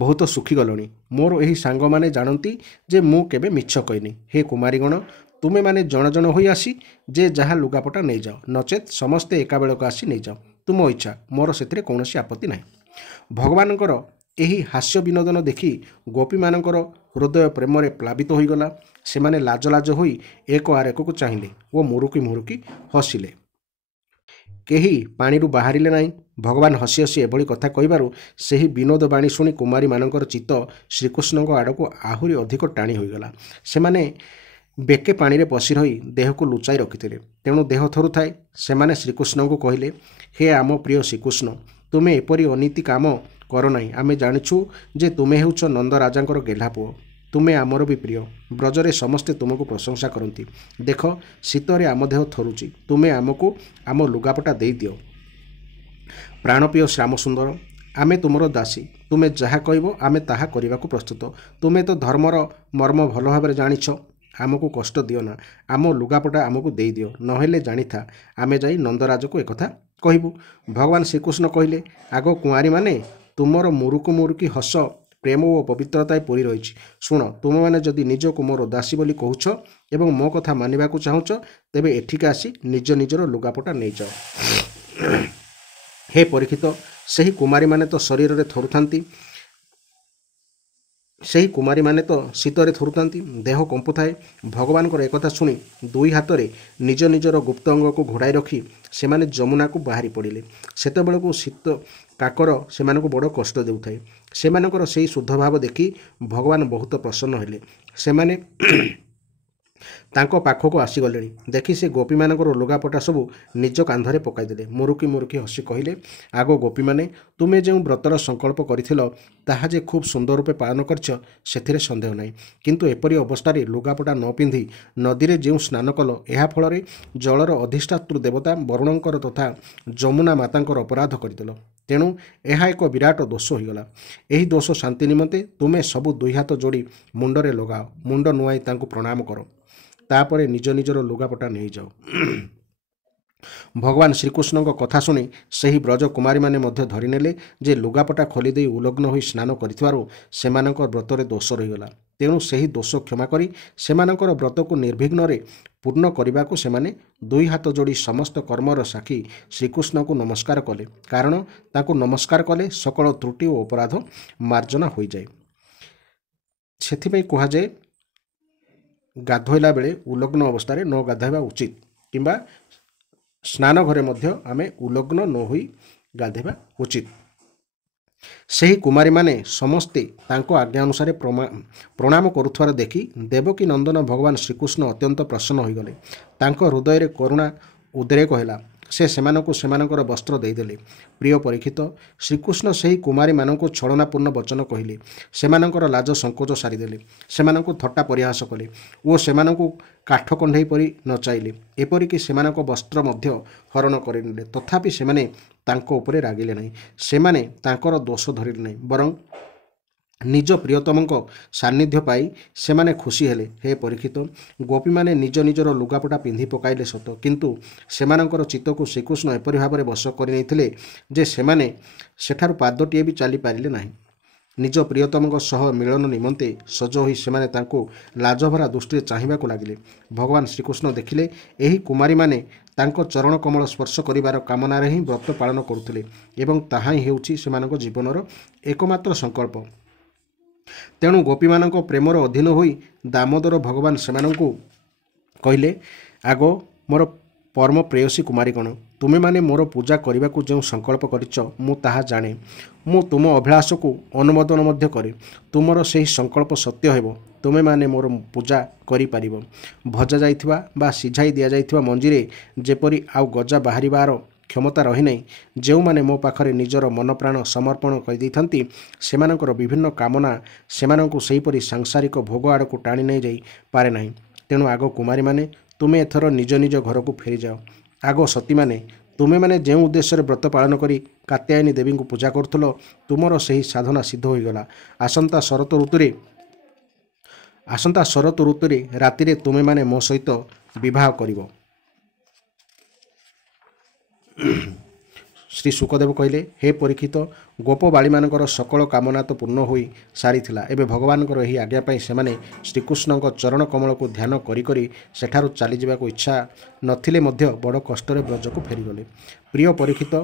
ବହୁତ ଶୁଖିଗଲଣି। ମୋର ଏହି ସାଙ୍ଗମାନେ ଜାଣନ୍ତି ଯେ ମୁଁ କେବେ ମିଛ କହିନି। ହେ କୁମାରୀଗଣ, ତୁମେମାନେ ଜଣ ଜଣ ହୋଇ ଆସି ଯେ ଯାହା ଲୁଗାପଟା ନେଇଯାଅ, ନଚେତ୍ ସମସ୍ତେ ଏକାବେଳକୁ ଆସି ନେଇଯାଅ। ତୁମ ଇଚ୍ଛା, ମୋର ସେଥିରେ କୌଣସି ଆପତ୍ତି ନାହିଁ। ଭଗବାନଙ୍କର ଏହି ହାସ୍ୟ ବିନୋଦନ ଦେଖି ଗୋପୀମାନଙ୍କର ହୃଦୟ ପ୍ରେମରେ ପ୍ଲାବିତ ହୋଇଗଲା। ସେମାନେ ଲାଜ ଲାଜ ହୋଇ ଏକ ଆରେକକୁ ଚାହିଁଲେ ଓ ମୁରୁକି ମୁରୁକି ହସିଲେ। କେହି ପାଣିରୁ ବାହାରିଲେ ନାହିଁ। ଭଗବାନ ହସି ହସି ଏଭଳି କଥା କହିବାରୁ ସେହି ବିନୋଦ ବାଣୀ ଶୁଣି କୁମାରୀମାନଙ୍କର ଚିତ୍ତ ଶ୍ରୀକୃଷ୍ଣଙ୍କ ଆଡ଼କୁ ଆହୁରି ଅଧିକ ଟାଣି ହୋଇଗଲା। ସେମାନେ ବେକେ ପାଣିରେ ପଶି ରହି ଦେହକୁ ଲୁଚାଇ ରଖିଥିଲେ, ତେଣୁ ଦେହ ଥରୁଥାଏ। ସେମାନେ ଶ୍ରୀକୃଷ୍ଣଙ୍କୁ କହିଲେ, ହେ ଆମ ପ୍ରିୟ ଶ୍ରୀକୃଷ୍ଣ, ତୁମେ ଏପରି ଅନୀତି କାମ କର ନାହିଁ। ଆମେ ଜାଣିଛୁ ଯେ ତୁମେ ହେଉଛ ନନ୍ଦରାଜାଙ୍କର ଗେହ୍ଲା ପୁଅ। ତୁମେ ଆମର ବି ପ୍ରିୟ। ବ୍ରଜରେ ସମସ୍ତେ ତୁମକୁ ପ୍ରଶଂସା କରନ୍ତି। ଦେଖ, ଶୀତରେ ଆମ ଦେହ ଥରୁଛି। ତୁମେ ଆମକୁ ଆମ ଲୁଗାପଟା ଦେଇଦିଅ। ପ୍ରାଣପ୍ରିୟ ଶ୍ୟାମସୁନ୍ଦର, ଆମେ ତୁମର ଦାସୀ। ତୁମେ ଯାହା କହିବ ଆମେ ତାହା କରିବାକୁ ପ୍ରସ୍ତୁତ। ତୁମେ ତ ଧର୍ମର ମର୍ମ ଭଲ ଭାବରେ ଜାଣିଛ। ଆମକୁ କଷ୍ଟ ଦିଅ ନା। ଆମ ଲୁଗାପଟା ଆମକୁ ଦେଇଦିଅ। ନହେଲେ ଜାଣିଥା, ଆମେ ଯାଇ ନନ୍ଦରାଜକୁ ଏକଥା କହିବୁ। ଭଗବାନ ଶ୍ରୀକୃଷ୍ଣ କହିଲେ, ଆଗ କୁଆଁରୀମାନେ, ତୁମର ମୁରୁକୁ ମୁରୁକି ହସ ପ୍ରେମ ଓ ପବିତ୍ରତାଏ ପୂରି ରହିଛି। ଶୁଣ, ତୁମେମାନେ ଯଦି ନିଜକୁ ମୋର ଦାସୀ ବୋଲି କହୁଛ ଏବଂ ମୋ କଥା ମାନିବାକୁ ଚାହୁଁଛ, ତେବେ ଏଠିକି ଆସି ନିଜ ନିଜର ଲୁଗାପଟା ନେଇଯାଅ। ହେ ପରୀକ୍ଷିତ, ସେହି କୁମାରୀମାନେ ତ ଶୀତରେ ଥରୁଥାନ୍ତି, ଦେହ କମ୍ପୁଥାଏ। ଭଗବାନଙ୍କର ଏକଥା ଶୁଣି ଦୁଇ ହାତରେ ନିଜ ନିଜର ଗୁପ୍ତ ଅଙ୍ଗକୁ ଘୋଡ଼ାଇ ରଖି ସେମାନେ ଯମୁନାକୁ ବାହାରି ପଡ଼ିଲେ। ସେତେବେଳକୁ କାକର ସେମାନଙ୍କୁ ବଡ଼ କଷ୍ଟ ଦେଉଥାଏ। ସେମାନଙ୍କର ସେହି ଶୁଦ୍ଧ ଭାବ ଦେଖି ଭଗବାନ ବହୁତ ପ୍ରସନ୍ନ ହେଲେ। ସେମାନେ ତାଙ୍କ ପାଖକୁ ଆସିଗଲେଣି ଦେଖି ସେ ଗୋପୀମାନଙ୍କର ଲୁଗାପଟା ସବୁ ନିଜ କାନ୍ଧରେ ପକାଇଦେଲେ। ମୁରୁକି ମୁରୁକି ହସି କହିଲେ, ଆଗ ଗୋପୀମାନେ, ତୁମେ ଯେଉଁ ବ୍ରତର ସଂକଳ୍ପ କରିଥିଲ ତାହା ଯେ ଖୁବ୍ ସୁନ୍ଦର ରୂପେ ପାଳନ କରିଛ ସେଥିରେ ସନ୍ଦେହ ନାହିଁ। କିନ୍ତୁ ଏପରି ଅବସ୍ଥାରେ ଲୁଗାପଟା ନ ପିନ୍ଧି ନଦୀରେ ଯେଉଁ ସ୍ନାନ କଲ, ଏହା ଫଳରେ ଜଳର ଅଧିଷ୍ଠାତୃ ଦେବତା ବରୁଣଙ୍କର ତଥା ଯମୁନା ମାତାଙ୍କର ଅପରାଧ କରିଦେଲ। ତେଣୁ ଏହା ଏକ ବିରାଟ ଦୋଷ ହୋଇଗଲା। ଏହି ଦୋଷ ଶାନ୍ତି ନିମନ୍ତେ ତୁମେ ସବୁ ଦୁଇ ହାତ ଯୋଡ଼ି ମୁଣ୍ଡରେ ଲଗାଅ, ମୁଣ୍ଡ ନୁଆଁଇ ତାଙ୍କୁ ପ୍ରଣାମ କର, ତାପରେ ନିଜ ନିଜର ଲୁଗାପଟା ନେଇଯାଅ। ଭଗବାନ ଶ୍ରୀକୃଷ୍ଣଙ୍କ କଥା ଶୁଣି ସେହି ବ୍ରଜ କୁମାରୀମାନେ ମଧ୍ୟ ଧରିନେଲେ ଯେ ଲୁଗାପଟା ଖୋଲିଦେଇ ଉଲଗ୍ନ ହୋଇ ସ୍ନାନ କରିଥିବାରୁ ସେମାନଙ୍କ ବ୍ରତରେ ଦୋଷ ରହିଗଲା। ତେଣୁ ସେହି ଦୋଷ କ୍ଷମା କରି ସେମାନଙ୍କର ବ୍ରତକୁ ନିର୍ବିଘ୍ନରେ ପୂର୍ଣ୍ଣ କରିବାକୁ ସେମାନେ ଦୁଇ ହାତ ଯୋଡ଼ି ସମସ୍ତ କର୍ମର ସାକ୍ଷୀ ଶ୍ରୀକୃଷ୍ଣଙ୍କୁ ନମସ୍କାର କଲେ। କାରଣ ତାଙ୍କୁ ନମସ୍କାର କଲେ ସକଳ ତ୍ରୁଟି ଓ ଅପରାଧ ମାର୍ଜନା ହୋଇଯାଏ। ସେଥିପାଇଁ କୁହାଯାଏ ଗାଧୋଇଲା ବେଳେ ଉଲଗ୍ନ ଅବସ୍ଥାରେ ନ ଗାଧୋଇବା ଉଚିତ, କିମ୍ବା ସ୍ନାନ ଘରେ ମଧ୍ୟ ଆମେ ଉଲଗ୍ନ ନ ହୋଇ ଗାଧୋଇବା ଉଚିତ। ସେହି କୁମାରୀମାନେ ସମସ୍ତେ ତାଙ୍କ ଆଜ୍ଞା ଅନୁସାରେ ପ୍ରଣାମ କରୁଥିବାର ଦେଖି ଦେବକୀ ନନ୍ଦନ ଭଗବାନ ଶ୍ରୀକୃଷ୍ଣ ଅତ୍ୟନ୍ତ ପ୍ରସନ୍ନ ହୋଇଗଲେ। ତାଙ୍କ ହୃଦୟରେ କରୁଣା ଉଦ୍ରେକ ହେଲା। ସେ ସେମାନଙ୍କୁ ସେମାନଙ୍କର ବସ୍ତ୍ର ଦେଇଦେଲେ। ପ୍ରିୟ ପରୀକ୍ଷିତ, ଶ୍ରୀକୃଷ୍ଣ ସେହି କୁମାରୀମାନଙ୍କୁ ଛଳନାପୂର୍ଣ୍ଣ ବଚନ କହିଲେ। ସେମାନଙ୍କର ଲାଜ ସଙ୍କୋଚ ସାରିଦେଲେ। ସେମାନଙ୍କୁ ଥଟ୍ଟା ପରିହାସ କଲେ ଓ ସେମାନଙ୍କୁ କାଠ କଣ୍ଢେଇ ପରି ନଚାଇଲେ। ଏପରିକି ସେମାନଙ୍କ ବସ୍ତ୍ର ମଧ୍ୟ ହରଣ କରିନେଲେ। ତଥାପି ସେମାନେ ତାଙ୍କ ଉପରେ ରାଗିଲେ ନାହିଁ। ସେମାନେ ତାଙ୍କର ଦୋଷ ଧରିଲେ ନାହିଁ, ବରଂ ନିଜ ପ୍ରିୟତମଙ୍କ ସାନ୍ନିଧ୍ୟ ପାଇ ସେମାନେ ଖୁସି ହେଲେ। ହେ ପରୀକ୍ଷିତ, ଗୋପୀମାନେ ନିଜ ନିଜର ଲୁଗାପଟା ପିନ୍ଧି ପକାଇଲେ ସତ, କିନ୍ତୁ ସେମାନଙ୍କର ଚିତ୍ତକୁ ଶ୍ରୀକୃଷ୍ଣ ଏପରି ଭାବରେ ବଶ କରିନେଇଥିଲେ ଯେ ସେମାନେ ସେଠାରୁ ପାଦଟିଏ ବି ଚାଲିପାରିଲେ ନାହିଁ। ନିଜ ପ୍ରିୟତମଙ୍କ ସହ ମିଳନ ନିମନ୍ତେ ସଜ ହୋଇ ସେମାନେ ତାଙ୍କୁ ଲାଜଭରା ଦୃଷ୍ଟିରେ ଚାହିଁବାକୁ ଲାଗିଲେ। ଭଗବାନ ଶ୍ରୀକୃଷ୍ଣ ଦେଖିଲେ ଏହି କୁମାରୀମାନେ ତାଙ୍କ ଚରଣ କମଳ ସ୍ପର୍ଶ କରିବାର କାମନାରେ ହିଁ ବ୍ରତ ପାଳନ କରୁଥିଲେ ଏବଂ ତାହା ହିଁ ହେଉଛି ସେମାନଙ୍କ ଜୀବନର ଏକମାତ୍ର ସଂକଳ୍ପ। ତେଣୁ ଗୋପୀମାନଙ୍କ ପ୍ରେମର ଅଧୀନ ହୋଇ ଦାମୋଦର ଭଗବାନ ସେମାନଙ୍କୁ କହିଲେ, ଆଗ ମୋର ପରମ ପ୍ରେୟସୀ କୁମାରୀଗଣ, ତୁମେମାନେ ମୋର ପୂଜା କରିବାକୁ ଯେଉଁ ସଂକଳ୍ପ କରିଛ ମୁଁ ତାହା ଜାଣେ। ମୁଁ ତୁମ ଅଭିଳାଷକୁ ଅନୁମୋଦନ ମଧ୍ୟ କରେ। ତୁମର ସେହି ସଂକଳ୍ପ ସତ୍ୟ ହେବ, ତୁମେମାନେ ମୋର ପୂଜା କରିପାରିବ। ଭଜା ଯାଇଥିବା ବା ସିଝାଇ ଦିଆଯାଇଥିବା ମଞ୍ଜିରେ ଯେପରି ଆଉ ଗଜା ବାହାରିବାର କ୍ଷମତା ରହିନାହିଁ, ଯେଉଁମାନେ ମୋ ପାଖରେ ନିଜର ମନପ୍ରାଣ ସମର୍ପଣ କରିଦେଇଥାନ୍ତି ସେମାନଙ୍କର ବିଭିନ୍ନ କାମନା ସେମାନଙ୍କୁ ସେହିପରି ସାଂସାରିକ ଭୋଗ ଆଡ଼କୁ ଟାଣି ନେଇଯାଇ ପାରେ ନାହିଁ। ତେଣୁ ଆଗ କୁମାରୀମାନେ, ତୁମେ ଏଥର ନିଜ ନିଜ ଘରକୁ ଫେରିଯାଅ। ଆଗ ସତୀମାନେ, ତୁମେମାନେ ଯେଉଁ ଉଦ୍ଦେଶ୍ୟରେ ବ୍ରତ ପାଳନ କରି କାତ୍ୟାୟନୀ ଦେବୀଙ୍କୁ ପୂଜା କରୁଥିଲ, ତୁମର ସେହି ସାଧନା ସିଦ୍ଧ ହୋଇଗଲା। ଆସନ୍ତା ଶରତ ଋତୁରେ ରାତିରେ ତୁମେମାନେ ମୋ ସହିତ ବିବାହ କରିବ। ଶ୍ରୀ ଶୁକଦେବ କହିଲେ, ହେ ପରୀକ୍ଷିତ, ଗୋପବାଳୀମାନଙ୍କର ସକଳ କାମନା ତ ପୂର୍ଣ୍ଣ ହୋଇ ସାରିଥିଲା। ଏବେ ଭଗବାନଙ୍କର ଏହି ଆଜ୍ଞା ପାଇଁ ସେମାନେ ଶ୍ରୀକୃଷ୍ଣଙ୍କ ଚରଣ କମଳକୁ ଧ୍ୟାନ କରି କରି ସେଠାରୁ ଚାଲିଯିବାକୁ ଇଚ୍ଛା ନଥିଲେ ମଧ୍ୟ ବଡ଼ କଷ୍ଟରେ ବ୍ରଜକୁ ଫେରିଗଲେ। ପ୍ରିୟ ପରୀକ୍ଷିତ,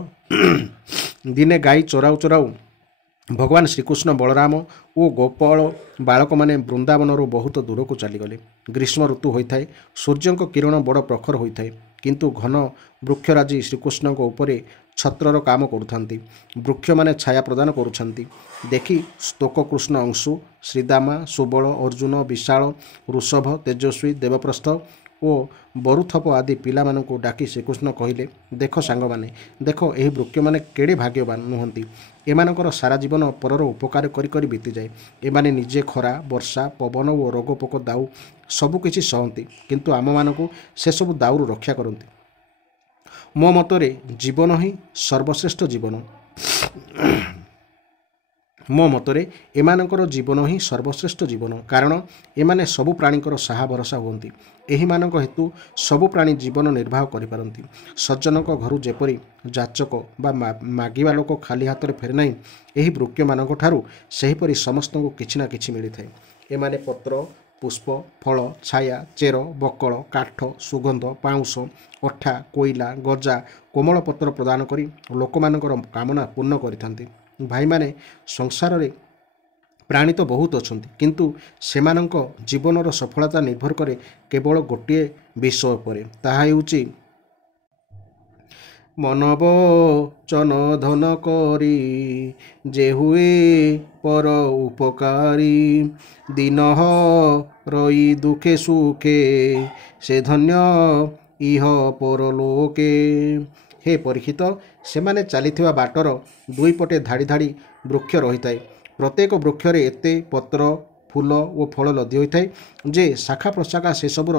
ଦିନେ ଗାଈ ଚରାଉ ଚରାଉ ଭଗବାନ ଶ୍ରୀକୃଷ୍ଣ, ବଳରାମ ଓ ଗୋପାଳ ବାଳକମାନେ ବୃନ୍ଦାବନରୁ ବହୁତ ଦୂରକୁ ଚାଲିଗଲେ। ଗ୍ରୀଷ୍ମ ଋତୁ ହୋଇଥାଏ। ସୂର୍ଯ୍ୟଙ୍କ କିରଣ ବଡ଼ ପ୍ରଖର ହୋଇଥାଏ, କିନ୍ତୁ ଘନ ବୃକ୍ଷରାଜି ଶ୍ରୀକୃଷ୍ଣଙ୍କ ଉପରେ ଛତ୍ରର କାମ କରୁଥାନ୍ତି। ବୃକ୍ଷମାନେ ଛାୟା ପ୍ରଦାନ କରୁଛନ୍ତି ଦେଖି ସ୍ତୋକକୃଷ୍ଣ, ଅଂଶୁ, ଶ୍ରୀଦାମା, ସୁବଳ, ଅର୍ଜୁନ, ବିଶାଳ, ଋଷଭ, ତେଜସ୍ୱୀ, ଦେବପ୍ରସ୍ଥ ଓ ବରୁଥପ ଆଦି ପିଲାମାନଙ୍କୁ ଡାକି ଶ୍ରୀକୃଷ୍ଣ କହିଲେ, ଦେଖ ସାଙ୍ଗମାନେ, ଦେଖ ଏହି ବୃକ୍ଷମାନେ କେଡ଼େ ଭାଗ୍ୟବାନ ନୁହନ୍ତି। ଏମାନଙ୍କର ସାରା ଜୀବନ ପରର ଉପକାର କରି କରି ବିତିଯାଏ। ଏମାନେ ନିଜେ ଖରା, ବର୍ଷା, ପବନ ଓ ରୋଗ ପୋକ ଦାଉ ସବୁକିଛି ସହନ୍ତି, କିନ୍ତୁ ଆମମାନଙ୍କୁ ସେସବୁ ଦାଉରୁ ରକ୍ଷା କରନ୍ତି। ମୋ ମତରେ ଜୀବନ ହିଁ ସର୍ବଶ୍ରେଷ୍ଠ ଜୀବନ। ମୋ ମତରେ ଏମାନଙ୍କର ଜୀବନ ହିଁ ସର୍ବଶ୍ରେଷ୍ଠ ଜୀବନ, କାରଣ ଏମାନେ ସବୁ ପ୍ରାଣୀଙ୍କର ସାହା ଭରସା ହୁଅନ୍ତି। ଏହିମାନଙ୍କ ହେତୁ ସବୁ ପ୍ରାଣୀ ଜୀବନ ନିର୍ବାହ କରିପାରନ୍ତି। ସଜ୍ଜନଙ୍କ ଘରୁ ଯେପରି ଯାଚକ ବା ମାଗିବା ଲୋକ ଖାଲି ହାତରେ ଫେରେ ନାହିଁ, ଏହି ବୃକ୍ଷମାନଙ୍କ ଠାରୁ ସେହିପରି ସମସ୍ତଙ୍କୁ କିଛି ନା କିଛି ମିଳିଥାଏ। ଏମାନେ ପତ୍ର, ପୁଷ୍ପ, ଫଳ, ଛାୟା, ଚେର, ବକଳ, କାଠ, ସୁଗନ୍ଧ, ପାଉଁଶ, ଅଠା, କୋଇଲା, ଗଜା, କୋମଳ ପତ୍ର ପ୍ରଦାନ କରି ଲୋକମାନଙ୍କର କାମନା ପୂର୍ଣ୍ଣ କରିଥାନ୍ତି। ଭାଇମାନେ, ସଂସାରରେ ପ୍ରାଣୀ ତ ବହୁତ ଅଛନ୍ତି, କିନ୍ତୁ ସେମାନଙ୍କ ଜୀବନର ସଫଳତା ନିର୍ଭର କରେ କେବଳ ଗୋଟିଏ ବିଷୟ ଉପରେ, ତାହା ହେଉଛି মনব চন ধন করি যে হুয়ে পর উপকারী দিন রই দুঃখে সুখে ସେ ଧନ୍ୟ ଇହ ପରଲୋକେ। ହେ ପରୀକ୍ଷିତ, ସେମାନେ ଚାଲିଥିବା ବାଟର ଦୁଇପଟେ ଧାଡ଼ି ଧାଡ଼ି ବୃକ୍ଷ ରହିଥାଏ। ପ୍ରତ୍ୟେକ ବୃକ୍ଷରେ ଏତେ ପତ୍ର ଫୁଲ ଓ ଫଳ ଲଦି ହୋଇଥାଏ ଯେ ଶାଖା ପ୍ରଶାଖା ସେସବୁର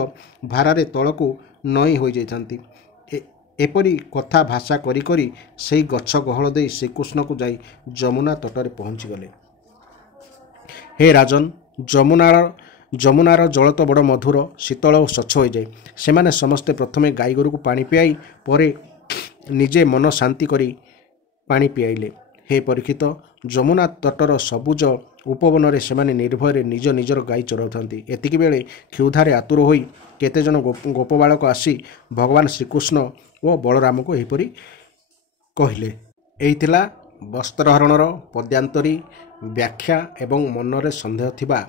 ଭାରାରେ ତଳକୁ ନଇଁ ହୋଇଯାଇଥାନ୍ତି। ଏପରି କଥା ଭାଷା କରି କରି ସେହି ଗଛ ଗହଳ ଦେଇ ଶ୍ରୀକୃଷ୍ଣକୁ ଯାଇ ଯମୁନା ତଟରେ ପହଞ୍ଚିଗଲେ। ହେ ରାଜନ, ଯମୁନାର ଜଳ ତ ବଡ଼ ମଧୁର, ଶୀତଳ ଓ ସ୍ୱଚ୍ଛ ହୋଇଯାଏ। ସେମାନେ ସମସ୍ତେ ପ୍ରଥମେ ଗାଈଗୋରୁକୁ ପାଣି ପିଆଇ ପରେ ନିଜେ ମନ ଶାନ୍ତି କରି ପାଣି ପିଆଇଲେ। ହେ ପରୀକ୍ଷିତ, ଯମୁନା ତଟର ସବୁଜ ଉପବନରେ ସେମାନେ ନିର୍ଭୟରେ ନିଜ ନିଜର ଗାଈ ଚରାଉଥାନ୍ତି। ଏତିକିବେଳେ କ୍ଷୁଧାରେ ଆତୁର ହୋଇ କେତେଜଣ ଗୋପବାଳକ ଆସି ଭଗବାନ ଶ୍ରୀକୃଷ୍ଣ ଓ ବଳରାମଙ୍କୁ ଏହିପରି କହିଲେ। ଏହି ଥିଲା ବସ୍ତ୍ରହରଣର ପଦ୍ୟାନ୍ତରୀ ବ୍ୟାଖ୍ୟା ଏବଂ ମନରେ ସନ୍ଦେହ ଥିବା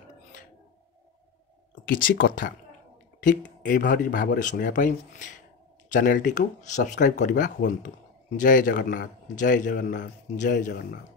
କିଛି କଥା। ଠିକ୍ ଏହିଭଳି ଭାବରେ ଶୁଣିବା ପାଇଁ ଚ୍ୟାନେଲଟିକୁ ସବସ୍କ୍ରାଇବ୍ କରିବା ହୁଅନ୍ତୁ। ଜୟ ଜଗନ୍ନାଥ, ଜୟ ଜଗନ୍ନାଥ, ଜୟ ଜଗନ୍ନାଥ।